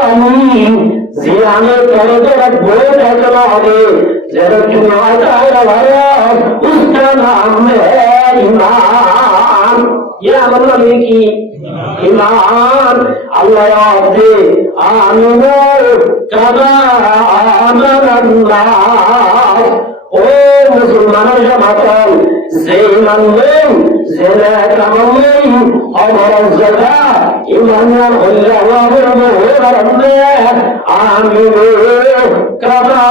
আমি জিয়ানে করে দেব বই দেখলো হবে যেটা কি নয় তাই হবে उसका नाम है ईमान ইয়া मतलब কি ईमान अल्लाह आदे आमिनो कदा आमनाल्लाह ओ मुसलमानों जमातल যে ঈমান নেই জেলা কামাল নেই আমার জায়গা ঈমান হইলে আল্লাহর মহরমে আমিনো কদা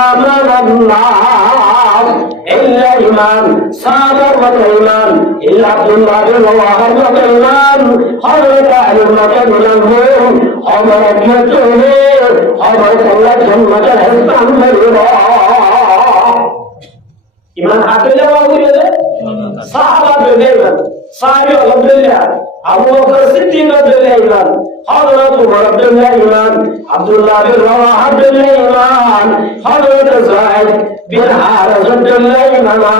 আমানাল্লাহ ইল্লা ঈমান সাবার ওয়া ঈমান ইল্লা আব্দুল্লাহ বিন ওয়াহাব ওয়া ঈমান হযরত আলী রাদিয়াল্লাহু আমার কিয়তে আমার আল্লাহ জান্নাতের হাসান মেরিবা ঈমান হাতে দেওয়া হইলে সাহাবা বেলেমান সাহাবী আলহামদুলিল্লাহ আবু বকর সিদ্দিক রাদিয়াল্লাহু আনহু হযরত উমর রাদিয়াল্লাহু আনহু আব্দুল্লাহ বিন রাওয়াহা রাদিয়াল্লাহু আনহু হযরত যায়েদ بالحارس الليمنا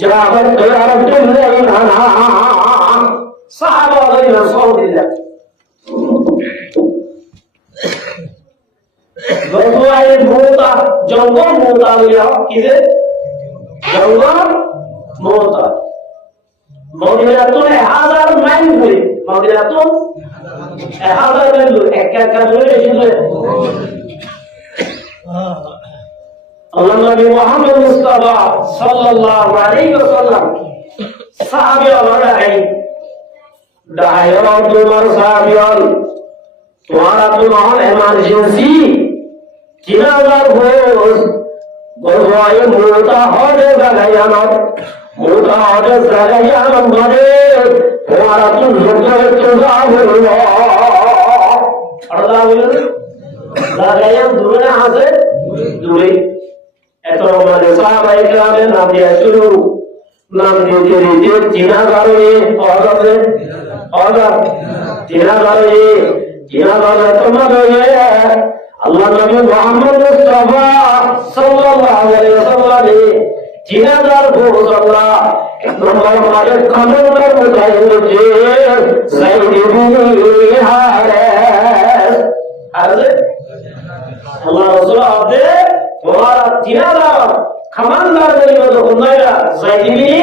جابت طيارة الليمنا صحابة غير صوت الله গজওয়ায়ে মুতা জঙ্গল মুতা হইয়া কি যে জঙ্গল মুতা মদিনাতুন 1000 মাইল দূরে মদিনাতুন 1000 মাইল দূরে একা দূরে এসেছে আল্লাহ নবী মুহাম্মদ মুস্তাফা সাল্লাল্লাহু আলাইহি ওয়াসাল্লাম সাহাবী ওলামাই দায়রা তোমার সাহাবীন তোমারা তো নহল এমার্জেন্সি 3000 ফোর্স গজওয়ায়ে মুতা হদে জাগায়ানত মুতা হদে জাগায়ানত মানে তোমারা তো যুদ্ধে যাবে আল্লাহ বলেন জাগায়ান দূরে আছে দূরে এত মানে সাহাবায়ে কেরামের নাম দিয়ে শুরু নাম দিতে দিতে 3000 অর্ডারে অর্ডার 3000 তোমাদের আল্লাহ নবী মুহাম্মদ মুস্তাফা সাল্লাল্লাহু আলাইহি ওয়াসাল্লাম 3000 ফোর্স আল্লাহ এক নম্বর মারে কমান্ডার মুতায়িন যে যায়েদ ইবনে হারিস আরে আল্লাহ রাসূল আপনি তোমারা 3000 কমান্ডার বলিবো কোনরা যায়েদ ইবনে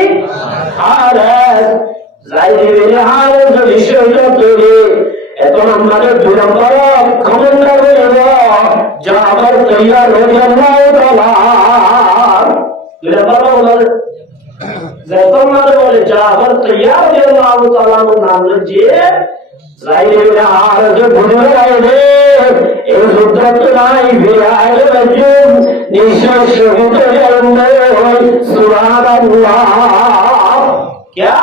হারিস যায়েদ ইবনে হারিস বিষয়টা তৈরি এত নম্বরে 2 নম্বর কমান্ডার বলিবো জাফর তৈয়ার রাদিয়াল্লাহু তাআলা 2 নম্বর বলে জাফর বলে জাফর তৈয়ার রাদিয়াল্লাহু তাআলা নাম যে যায়েদ ইবনে হারিস বলে রাইবে এই যুদ্ধ নাই বিআইল মজুম নিশ্চয় শহীদ হলেন সুবহানাল্লাহ क्या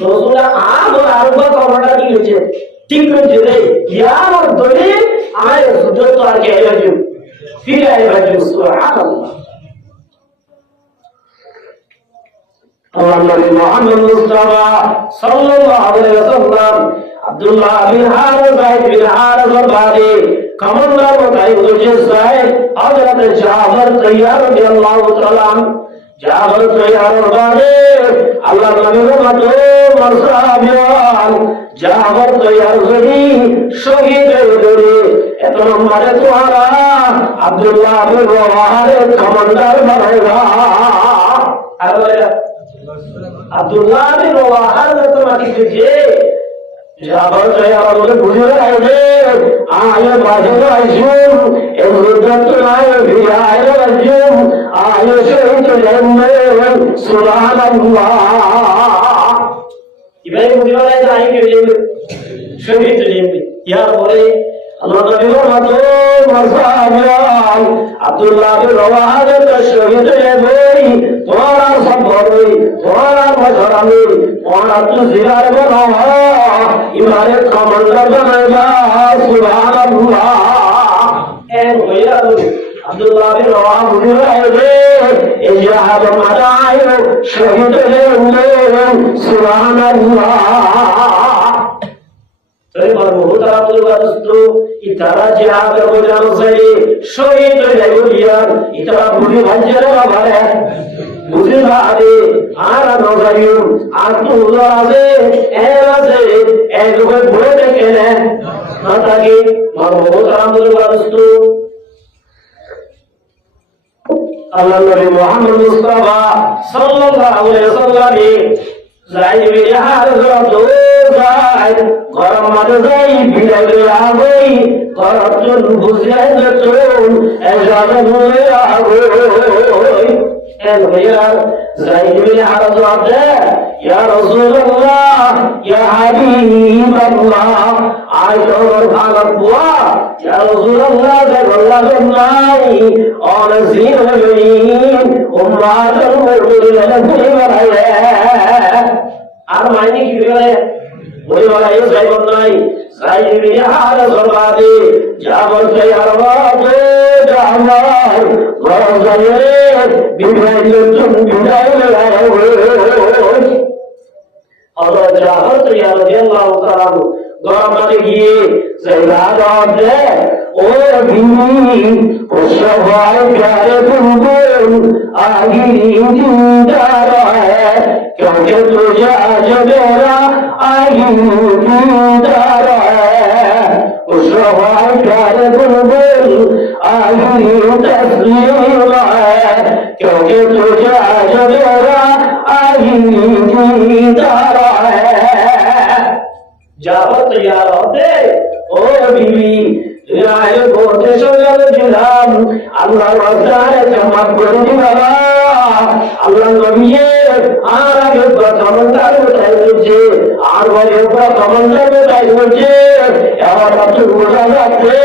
रसूल आम और अरबा का वर्णन की है ठीक है ज्ञान और दलील आए जुद्ध तो आगे आए जो फिर आए जो सुभान अल्लाह अल्लाह नबी मोहम्मद मुस्तफा सल्लल्लाहु अलैहि वसल्लम अब्दुल्लाह बिन हारिस जायद बिन हारिस और बादे कमांडर बताए मुझे जायद हजरत जाफर तैयार रदियल्लाहु ताला जाफर तैयार और बादे अल्लाह नबी को मरसाबियान जाफर तैयार हुई शहीद हुए এত নম্বরে তোমারা আব্দুল্লাহ বিন রওয়াহার কমান্ডার বানাইবা আর বলে আব্দুল্লাহ বিন রওয়াহার তোমাকে যে জাফর তৈয়ার বলে বুঝে রাখবে আয় বাজে আইসুম এই যুদ্ধ নাই ভিড়ায় আইসুম আয় শহীদ জন্মে সুবহানাল্লাহ ইব্রাহিম বুঝে যায় কি শহীদ জন্মে ইয়ার বলে আল্লাহ নবী রহমত মারসাবিয়ান আব্দুল্লাহ বিন রওয়াহার শহীদ হই তোমারা সব হই তোমারা মজরামি তোমারা তো জিয়ার বানাও ইমারে কমান্ডার বানাইবা সুবহানাল্লাহ এর হইয়া আব্দুল্লাহ বিন রওয়াহা বুঝে রাখবে এই জাহাদ মাদায় শহীদ হলেন সুবহানাল্লাহ তবে বহুত আলাদা দোস্ত ইতারা জিহাদ করবার জন্য শহীদ হয়ে গিয়ার ইতারা বুঝি ভাঞ্জেরা বাবারে বুঝি ভাবে আর নজারিও আর তো আছে এর আছে একবার বলে দেখেন মাতাকে বহুত আলাদা দোস্ত আল্লাহ নবী মুহাম্মদ মুস্তাফা সাল্লাল্লাহু আলাইহি ওয়াসাল্লাম যায়েদ বিন হারিস রাদিয়াল্লাহু গরম মাঝে যাই ভিড়ে আগই করজন বুঝে যতন এজাবে হয়ে আগই এর ভাইয়ার যায়েদ বিন হারিস রাদিয়াল্লাহু ইয়া রাসূলুল্লাহ ইয়া হাবিবাল্লাহ আইয়ুর ভালো বুয়া ইয়া রাসূলুল্লাহ জাল্লাহ নাই और जीन में उम्मातुल मुमिनीन भूल गए আর মাইনে কি করে ওই वाला ये साइबन নাই সাইয়ে বিহার সরবাদে জাবর তৈয়ার বাদে জামার গরজায়ে বিভাইল তুম বিদায় লাও আল্লাহ জাফর তৈয়ার রাদিয়াল্লাহু তাআলা গরমে গিয়ে সেলাদে ও বিনি ও সবাই প্যারে বুলবুল আগিরি জিন্দার है क्योंकि तुझे आज मेरा আগিরি জিন্দার है ও সবাই প্যারে বুলবুল আগিরি তসলিম है क्योंकि तुझे आज मेरा আগিরি জিন্দার है যাও তৈয়ার হতে ও বিবি রায় করতে চলেছিলাম আল্লাহর রাস্তায় জামাত করে দিবাবা আল্লাহ নবীয়ে আর আগে কমান্ডার কোথায় রয়েছে আর বলে কমান্ডার কোথায় রয়েছে এবার আপনি বোঝা যাচ্ছে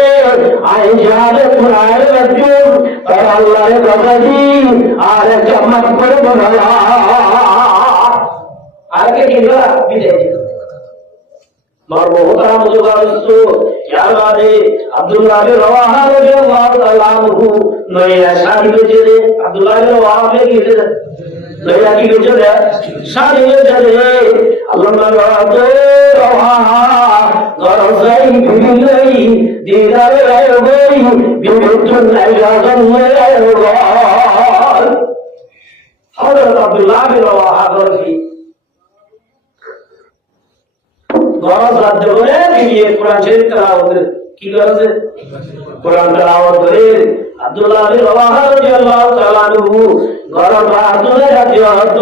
আই যারে কোরআন রাখুন আর আল্লাহর কথা দিন আর জামাত করে বলা আগে কি বলা বিদায় মরহুম মুজবারিস্তু ইয়াবাদে আব্দুল্লাহ বিন রওয়াহা রাদিয়াল্লাহু তাআলা আনহু নয়া শাদি হয়েছে আব্দুল্লাহ বিন রওয়াহা কি হয়েছে নয়া কি হয়েছে শাদি হয়েছে আল্লাহ রওয়াহা গরজাই বিলাই দিদারে আইবই বিমুতুন নাইজান আইবই হযরত আব্দুল্লাহ বিন রওয়াহা গরজি গরজ রাজ্য বলে বিয়ে কোরআন শরীফ তেলাওয়াত কি করেছে কোরআন তেলাওয়াত করে আব্দুল্লাহ বিন রওয়াহা রাদিয়াল্লাহু তাআলা আনহু গরজ রাজ্য রাজ্য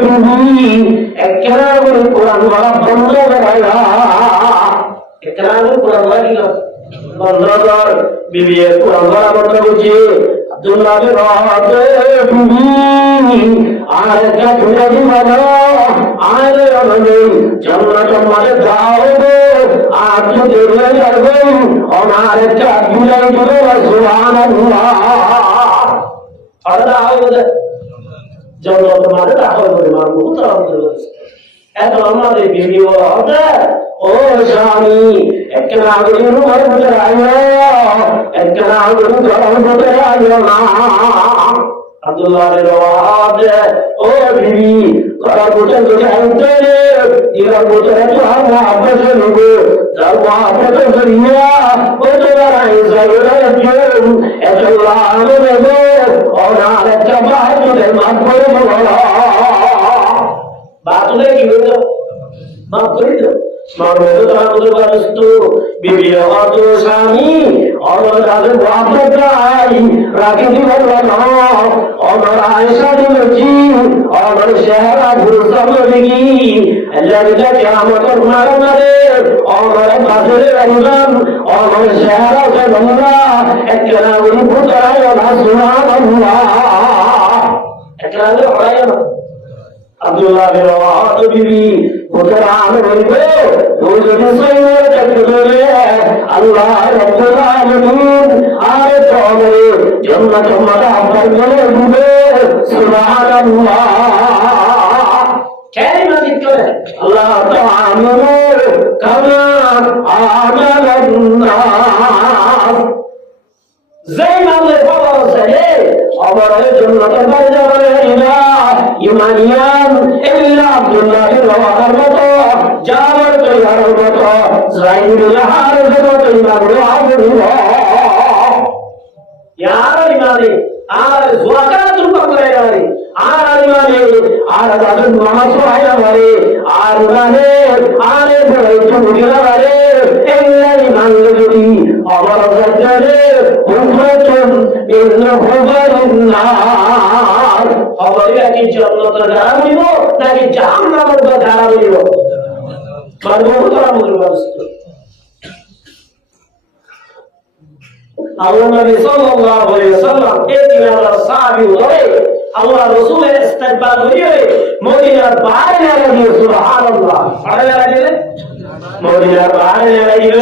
বিবি একরা করে কোরআন বলা বন্ধ করায়া একরা করে কোরআন বলা কি বন্ধ কর বিবি কোরআন বলা বন্ধ করছে আব্দুল্লাহ বিন রওয়াহা বিবি আর কা ধরে দিবানো আর মানে জান্নাত মানে যাও গো আজ দেখলে যাবে আমার চাঁদুলাই দিবে সুবহানাল্লাহ আল্লাহ আওয়াজ জান্নাত মানে দাখল করে মারবো তারা বলে এত আমাদের ভিডিও হবে ও স্বামী একটা নাগরিক ঘর ভিতরে আইলো একটা নাগরিক ঘর ভিতরে আইলো না আব্দুল্লাহ বিন রওয়াহা ও বিবি ঘর ভিতরে যদি আইতে ইরার ভিতরে তো আমরা আপনাকে নেব তার আপনাকে করিয়া ও তোমার ইসরায়েলের জন্য আল্লাহ নেব ওনার একটা বাহাদুরের মাফ করে বলা বাতুলে কি হলো মাফ করে দাও মরহুম মুজবারিস্তু বিবি অত স্বামী और राज वापदाई राखी दिवला और आयशा दिवची और शहरा भूसमगी लड़का क़यामत मारने और बादल रंगन और शहरा से बंदा एकरा उन पुत्राया ना सुभान अल्लाह एकरा ले होया अब्दुल्लाह बिन रवाहा बीबी पुत्रान बोलबो वो যদি সৈন্য চক্রে আল্লাহ রব্বুল আলামিন আর তোমরে জান্নাত মাদা বলে দিবে সুবহানাল্লাহ কালিমা দিতে আল্লাহ তাআলা কামা আমালান নাস زين الله فضل سليه أمره جنة البرزة إلى إيمانيان إلا عبد الله رواها المطا جابر طيار المطا زين الحار المطا إمام عبد الله يا إيماني آر زواكات البقرة ياري آر إيماني آر دادن محصوح ياري آر إيماني آر بريت مجرى ياري إلا إيمان لجري أمر زجري হুকুম ইন্নাহু নার খবরে কি জান্নাত দ্বারা হইব নাকি জাহান্নামের দ্বারা হইব মানবো তারা বলবো আল্লাহ নবী সাল্লাল্লাহু আলাইহি ওয়াসাল্লাম এতিনারা সাহাবী হয়ে আল্লাহ রাসূলের ইস্তেকবাল হয়ে মদিনার বাইরে গিয়ে সুবহানাল্লাহ আরে লাগে মদিনার বাইরে গিয়ে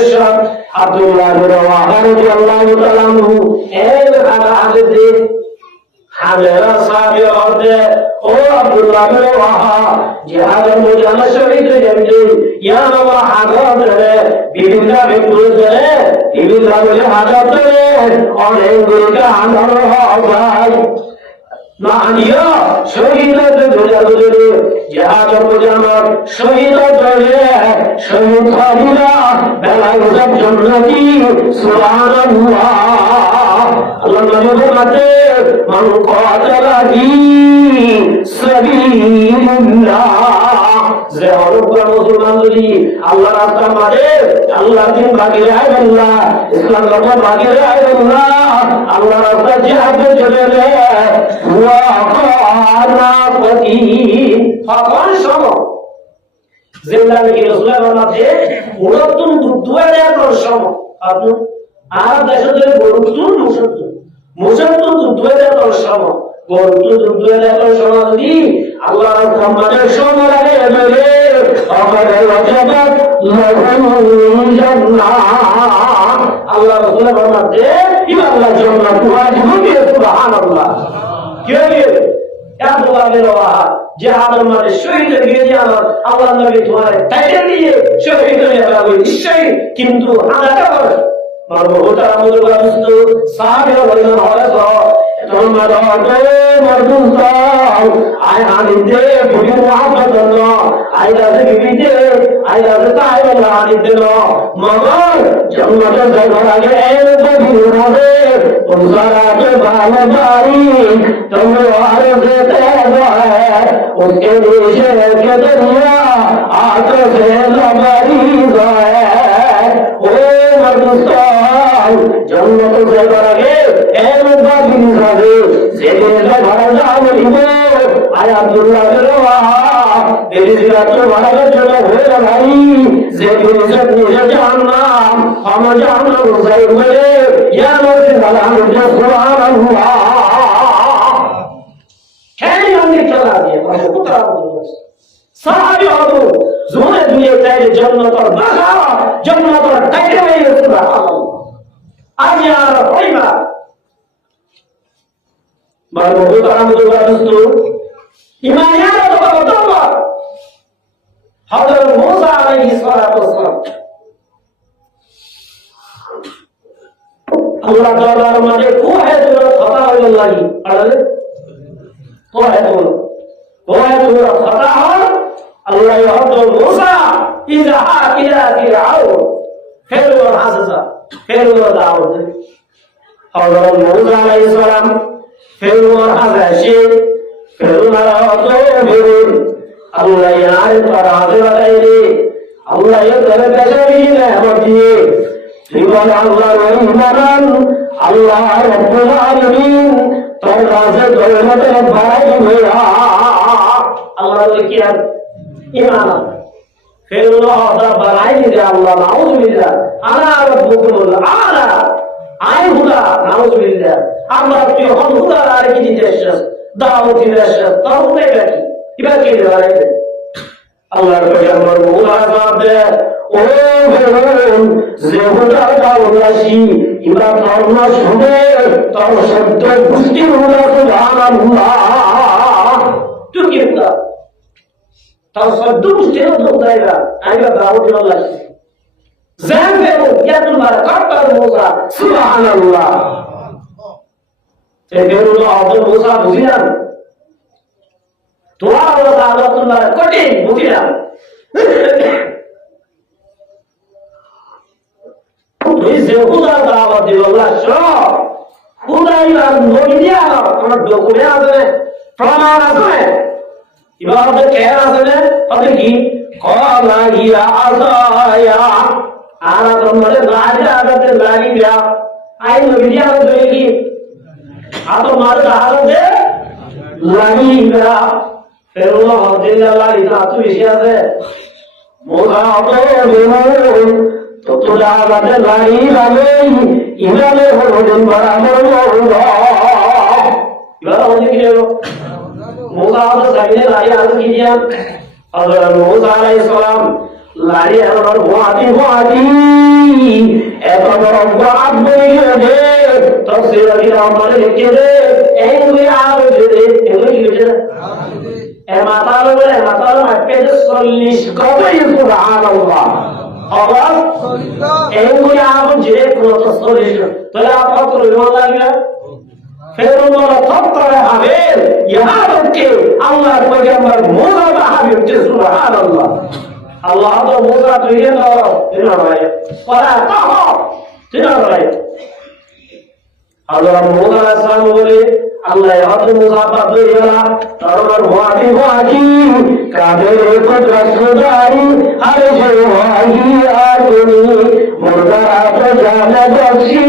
আব্দুল্লাহ বিন রওয়াহা রাদিয়াল্লাহু তাআলা আনহু এই হাদিসে হালেরা সাহাবী হতে ও আব্দুল্লাহ বিন রওয়াহা জিহাদের ময়দানে শহীদ হয়ে যাবে ইয়া আল্লাহ হাদারে বিভিন্ন বিপদে বিভিন্ন হাদারে অনেক গুরুকে আনন্দ হয় মানিয়া শহীদ দুনিয়ারে জিহাদ মুজামাত শহীদ দরে শহীদ খালিলা বেলায় জান্নাতি সুবহানাল্লাহ আল্লাহ নবী মাতে মান কাতালা ফি সাবিলিল্লাহ যে অরুগ্র মুসলমান যদি আল্লাহর রাস্তা মারে আল্লাহর দিন বাকি রাখবেন না ইসলাম ধর্ম বাকি রাখবেন না আল্লাহর রাস্তা জিহাদে চলে রে আল্লাহ রসুলের মধ্যে আল্লাহ সুবহানাল্লাহ কিন্তু उसके नीचे के दरिया आगे से लबरीज है ओ मर्दुस्तान जन्नत से बरगे एम बाबिन सादे जेबे से भरा जावलिबो आय अब्दुल्लाह बिरवा तेरी जिरात मारा चलो हो भाई जेबे से नीचे जहन्नम हम जहन्नम से मिले या मर्द सलाम सुभान अल्लाह अल्लाह दरबार माने को है जो खता हो अल्लाह अरे को है तो खता हो अल्लाह यहद मूसा इज़ा इला फिरआउन फिर वो हासा फिर वो दाऊद हज़रत मूसा अलैहिस्सलाम फिर वो हासा फिर मारा तो फिर अल्लाह यार पर हाजिर करे अल्लाह ये करे तजरी रहमत दिए जीवन अल्लाह रहमान अल्लाह रब्बुल आलमीन तौरा से दौलत भाई मेरा अल्लाह ने किया ईमान फिर वो हज़रत बनाई दे अल्लाह नाउज़ बिल्लाह अना रब्बुकुम आला आई हुदा नाउज़ बिल्लाह अल्लाह की हम हुदा आरे की देशस दावत देशस तौबे की इबा के वाले अल्लाह के अमर मुलाकात दे ओ बेरन जेहुदा दावलाशी इबा तौना शुदे तौ शब्द पुष्टि हुदा सुभान अल्लाह तू कितना तौ शब्द पुष्टि होता है आइबा दावत वालाशी ज़ामे या तुम्हारा काटा मूसा सुभान अल्लाह ते बेरुल अब्दुल मूसा बुझिया तो Allah Taala तुम्हारा कठिन बुझिया इसे खुदा दावत दिला शो खुदा या नोडिया और डोकुरिया से प्रमाण है इबादत क्या है पता की कौला या आसाया आना तुम्हारे गाड़ी आदत गाड़ी क्या आई नोडिया जोएगी आ तो मार हालत है लागी गया फिर वो हदिल्ला इतना तो विषय है मोगा तो बिनो तो तुझा बातें लाई लागे इन्हें हो दिन बराबर होगा इबारा होने के लिए मोगा तो सभी ने लाई आदर कीजिए अगर मोगा अलैहिस्सलाम लाई और हुआती ऐसा बरम बात नहीं है तो सिर की रामने लिखे दे एंगे आवे दे एंगे लिखे दे माता लोग हट्टे से 40 कब ये सुभान अल्लाह और एंगे आवे जे को तो 40 तो आप को रोना लगा ফেরআউন তত্ত্বে হাবিল ইহাদেরকে আল্লাহর পয়গম্বর মুসা বা হাবিব সুবহানাল্লাহ আল্লাহ তো মুসা তৈরি করো তিনারাই পড়া কহ তিনারাই আল্লাহ মুসা আলাইহিস সালাম বলে আল্লাহ হযরত মুসা পাক তৈরি করা তারপর ওয়াহি ওয়াহি কাদের কুদরত সুদারি আরে যে ওয়াহি আগুনি মুরদারা তো জানা বসি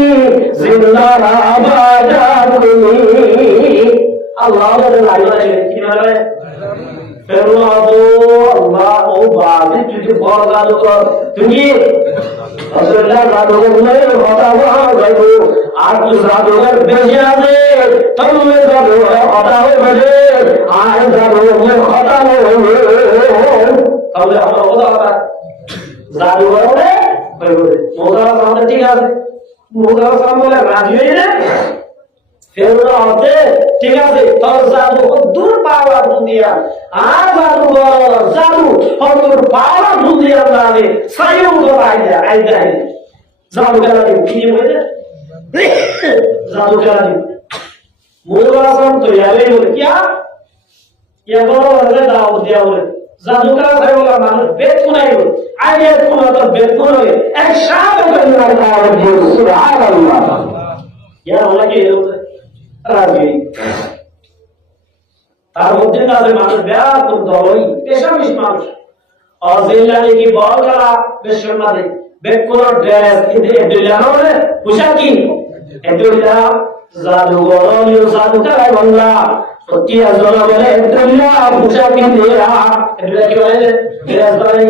জিন্দারা বাজাকুনি আল্লাহ বলে লাইলে কি বলে আল্লাহ ও বাদি যদি বড় জাদু কর তুমি আসলে জাদুঘর কথা বলবো আর তো জাদুঘর বেশি আছে তুমি জাদুঘর কথা বলবে আর জাদুঘর কথা বলবে তাহলে আমরা কথা কথা জাদুঘর বলে মোজারা সামনে ঠিক আছে মোজারা সামনে রাজি হয়ে না ফেরুনা হতে ঠিক আছে তোর জাদু দূর পাওয়া দুনিয়া আর জাদু জাদু দূর পাওয়া দুনিয়া জানে সাইও তো আইদা জাদু করা কি বলে জাদু করা মোরা সাম তো ইয়ালে বলে क्या বড় বড় দাও দিয়া বলে জাদু করা হয় বলে মানুষ বেদ কোনাই বলে আইডিয়া কোন তো বেদ কোন হয়ে এক সাথে করে কাজ দিয়ে সুবহানাল্লাহ ইয়া ওলা কি রাজি তার মধ্যে কাজে মানুষ ব্যাগ করতে হয় পেশামিশ মানুষ অজিল্লানি কি বল করা বেশর না দে বেকুর ড্রেস ইদে দুলানো রে পোশাকি এদুলা জাদু গরনি জাদু করা বললা সত্যিয়া জনা বলে এদুলা পোশাকি দেয়া এদুলা কি বলে ড্রেস বানাই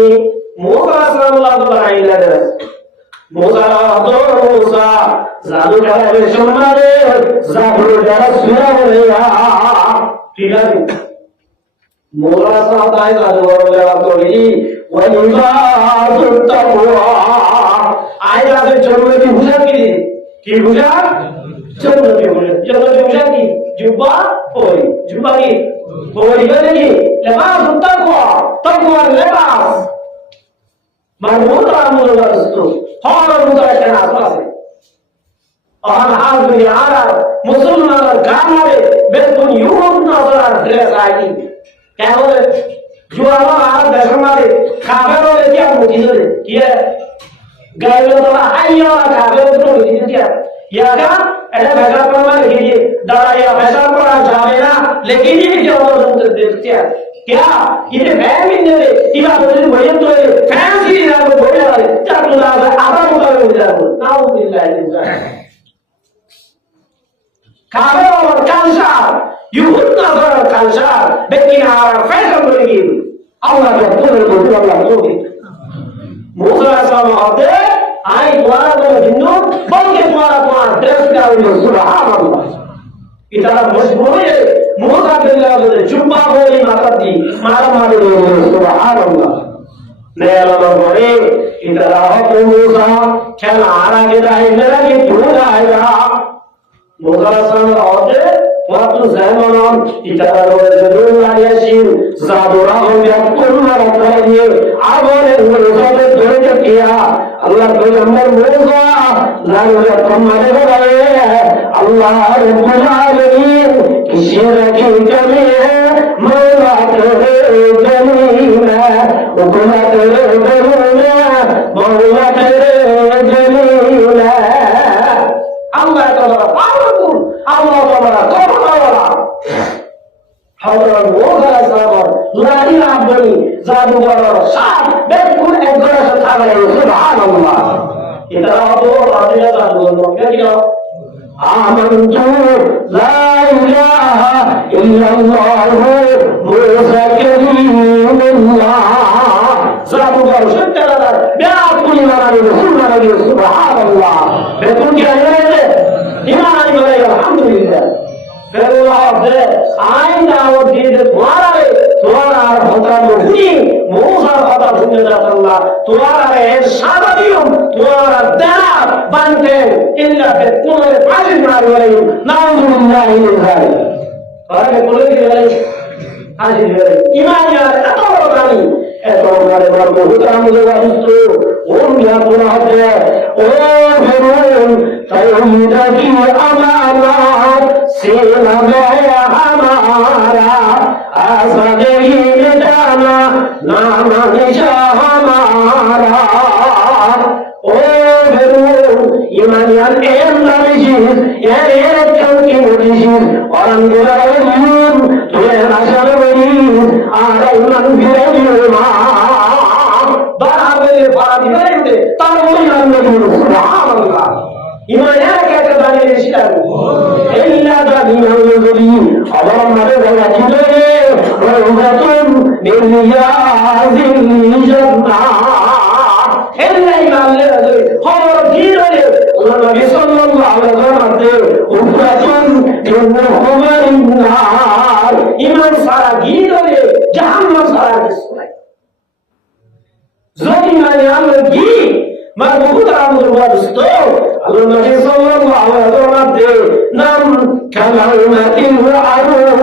মুসা সাল্লাল্লাহু আলাইহি ওয়াসাল্লাম মুসা জাদু করা বেশর না দে জাদু করা সুরা বলে ঠিক আছে মোরা সাহাবাই জাদু বলে করি ওয়াইবাদুত তাকওয়া আয়াতের জন্য কি বুঝা কি বুঝা জন্নতি বুঝা কি জুব্বা ওই জুব্বা কি ওই মানে কি লেবাসুত তাকওয়া লেবাস মারমুতা মুরাসতু হর মুতাকে আছে আর হাজরি আর মুসলমানের গামারে বেতন ইউরোপ নজর ড্রেস আইনি কেন জুয়ানো আর দেশমারে খাবারও কি আর মুখি ধরে কি গাইলো তো আইয়া খাবারও তো মুখি দিয়া ইয়াকা এটা ভেজা প্রমাণ লিখিয়ে দাঁড়াইয়া ভেজা করা যাবে না लेकिन ये क्या होता है देखते हैं क्या ये फैन भी नहीं इला बोले भैया तो फैन ही ना बोले वाले क्या तो ना आधा मुका हो जाए ना वो बिल्लाह खाबे और कांसार युहुद नजर कांसार बेकिनार फैशन बोलेगी अल्लाह के तो अल्लाह तो मूसा साहब आते आई द्वारा तो हिंदू बल्कि द्वारा ड्रेस का सुभान अल्लाह इतना मजबूर है मूसा बिल्लाह बोले जुम्मा बोली मारती मारा मारे सुभान अल्लाह नेला बोले इतना हो मूसा चला आरा के रहे मेरा की दूर आएगा मूसा साहब आते waktu zaman kita berjudul Yasin Zadurahum yakun maratanya awal mulut berjaya Allah berjamar Musa lalu kemana beraya Allah Rabbul Alamin kisiraki kami Mawla terjamina Ukula terjamina Mawla terjamina Allah Ta'ala powerful Allah Ta'ala Hadrat Musa sahabat lari abdi zadugar saat betul ekor sekali subhanallah kita itu artinya zadugar kita amantu la ilaha illallah Musa kalimullah zadugar secara betul lari subhanallah betul kaya iman ini alhamdulillah आईना वो दीद तुम्हारा होता मुझी मूसा होता सुनने जाता अल्लाह तुम्हारा है शादियों तुम्हारा दाना बनते इल्ला पे तुम्हारे फाजिल मार वाले नाउजुबिल्लाह इल्लाह और के बोले कि वाले हाजिर वाले ईमान यार अतो रानी ऐसा वाले बार को हुक्म मुझे वास्तु ओम या पुरा है ও বেরুন তৌহিদ কি আমানত সিনা में हमारा आज़ादी मिटाना नाम निशान हमारा ओ बेरुन ईमानियन एंदामिशिस यारे चौकी मुटिशिस और अंगुरायन तुझे नाशर बनीस आराइमन फिरेमा बराबर बराबर तारुणी नंदनी सुभान अल्लाह ईमानियन क्या करता है रिश्ता إلا دنيا الذي أضرم لك جدري روضة من رياض الجنة إلا إمام الذي خبر جدري النبي صلى الله عليه وسلم غفرة من خمر النار إمام سارا جدري جهنم سارا جسمي زوجي من يعمل ما بقول عن الوالدين النبي صلى الله عليه وسلم نم كلمة العروس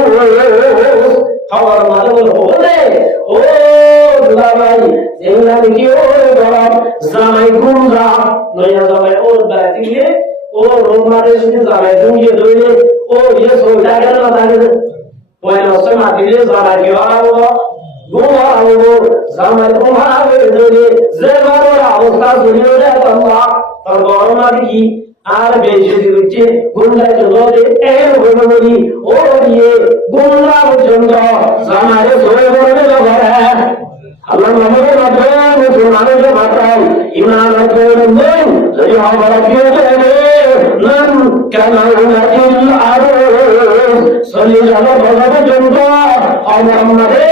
خبر معلوم هذا أو دلائل إلا نكيور دلائل زمان كوندا نيا زمان أو دلائل أو روماني زمان دنيا دنيا أو يسوع دعنا دعنا وين أصلا تيجي زمان كيوارو Guru zaman kumhare dole zebaro avsta suniyore tamma targormadi ar beje diche gunda jodore er gonori oriye gunda bojondo zamare sore borne logara Allah namore madone sunane je matai iman akore non jodi hamara kiyore nan kana unatil arus soli jalo bhagavad jondo amamare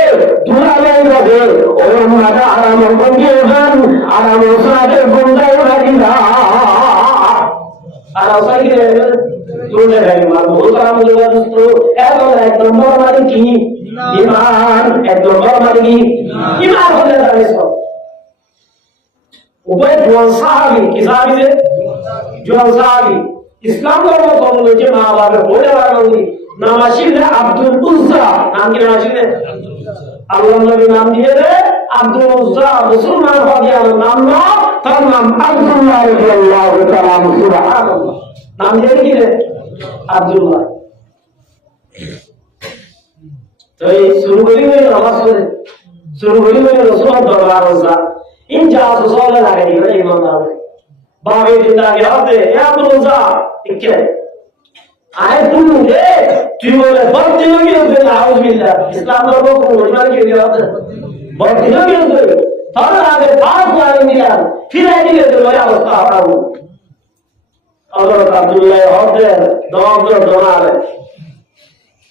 durale rabe om nada aram bangeban aram usade gundai radina arasai dole hai mal bolta mujhe dosto ebon ek number mane ki iman ek number mane ki iman hole jabe sab ubay duan sahabi ki sahabi je duan sahabi islam ধর্ম কবুল হয়েছে মা বাবার বলে বানানো নাম আসলে আব্দুল উজ্জা নাম কি নাম আসলে আল্লাহ নবী নাম দিয়ে রে আব্দুল উজ্জা মুসলমান হওয়া গিয়ে নাম না তার নাম আব্দুল্লাহ রাদিয়াল্লাহু তাআলা সুবহানাল্লাহ নাম দিয়ে কি রে আব্দুল্লাহ তো এই শুরু করি নামাজ পড়ে শুরু করি রাসূল দরবার রোজা ইন জাহাজ সোলে লাগে রে ইমাম দাওয়ে बाबे जिंदगी होते या रोजा इक्के आए तुम मुझे तू बोले बहुत दिनों के होते नाउज बिल्ला इस्लाम धर्म को रोजगार के लिए होते बहुत दिनों के होते थोड़ा आगे पास वाले मिला फिर आगे के तो मेरा अवस्था आ रहा हूँ अगर अब्दुल्लाह होते दोना रहे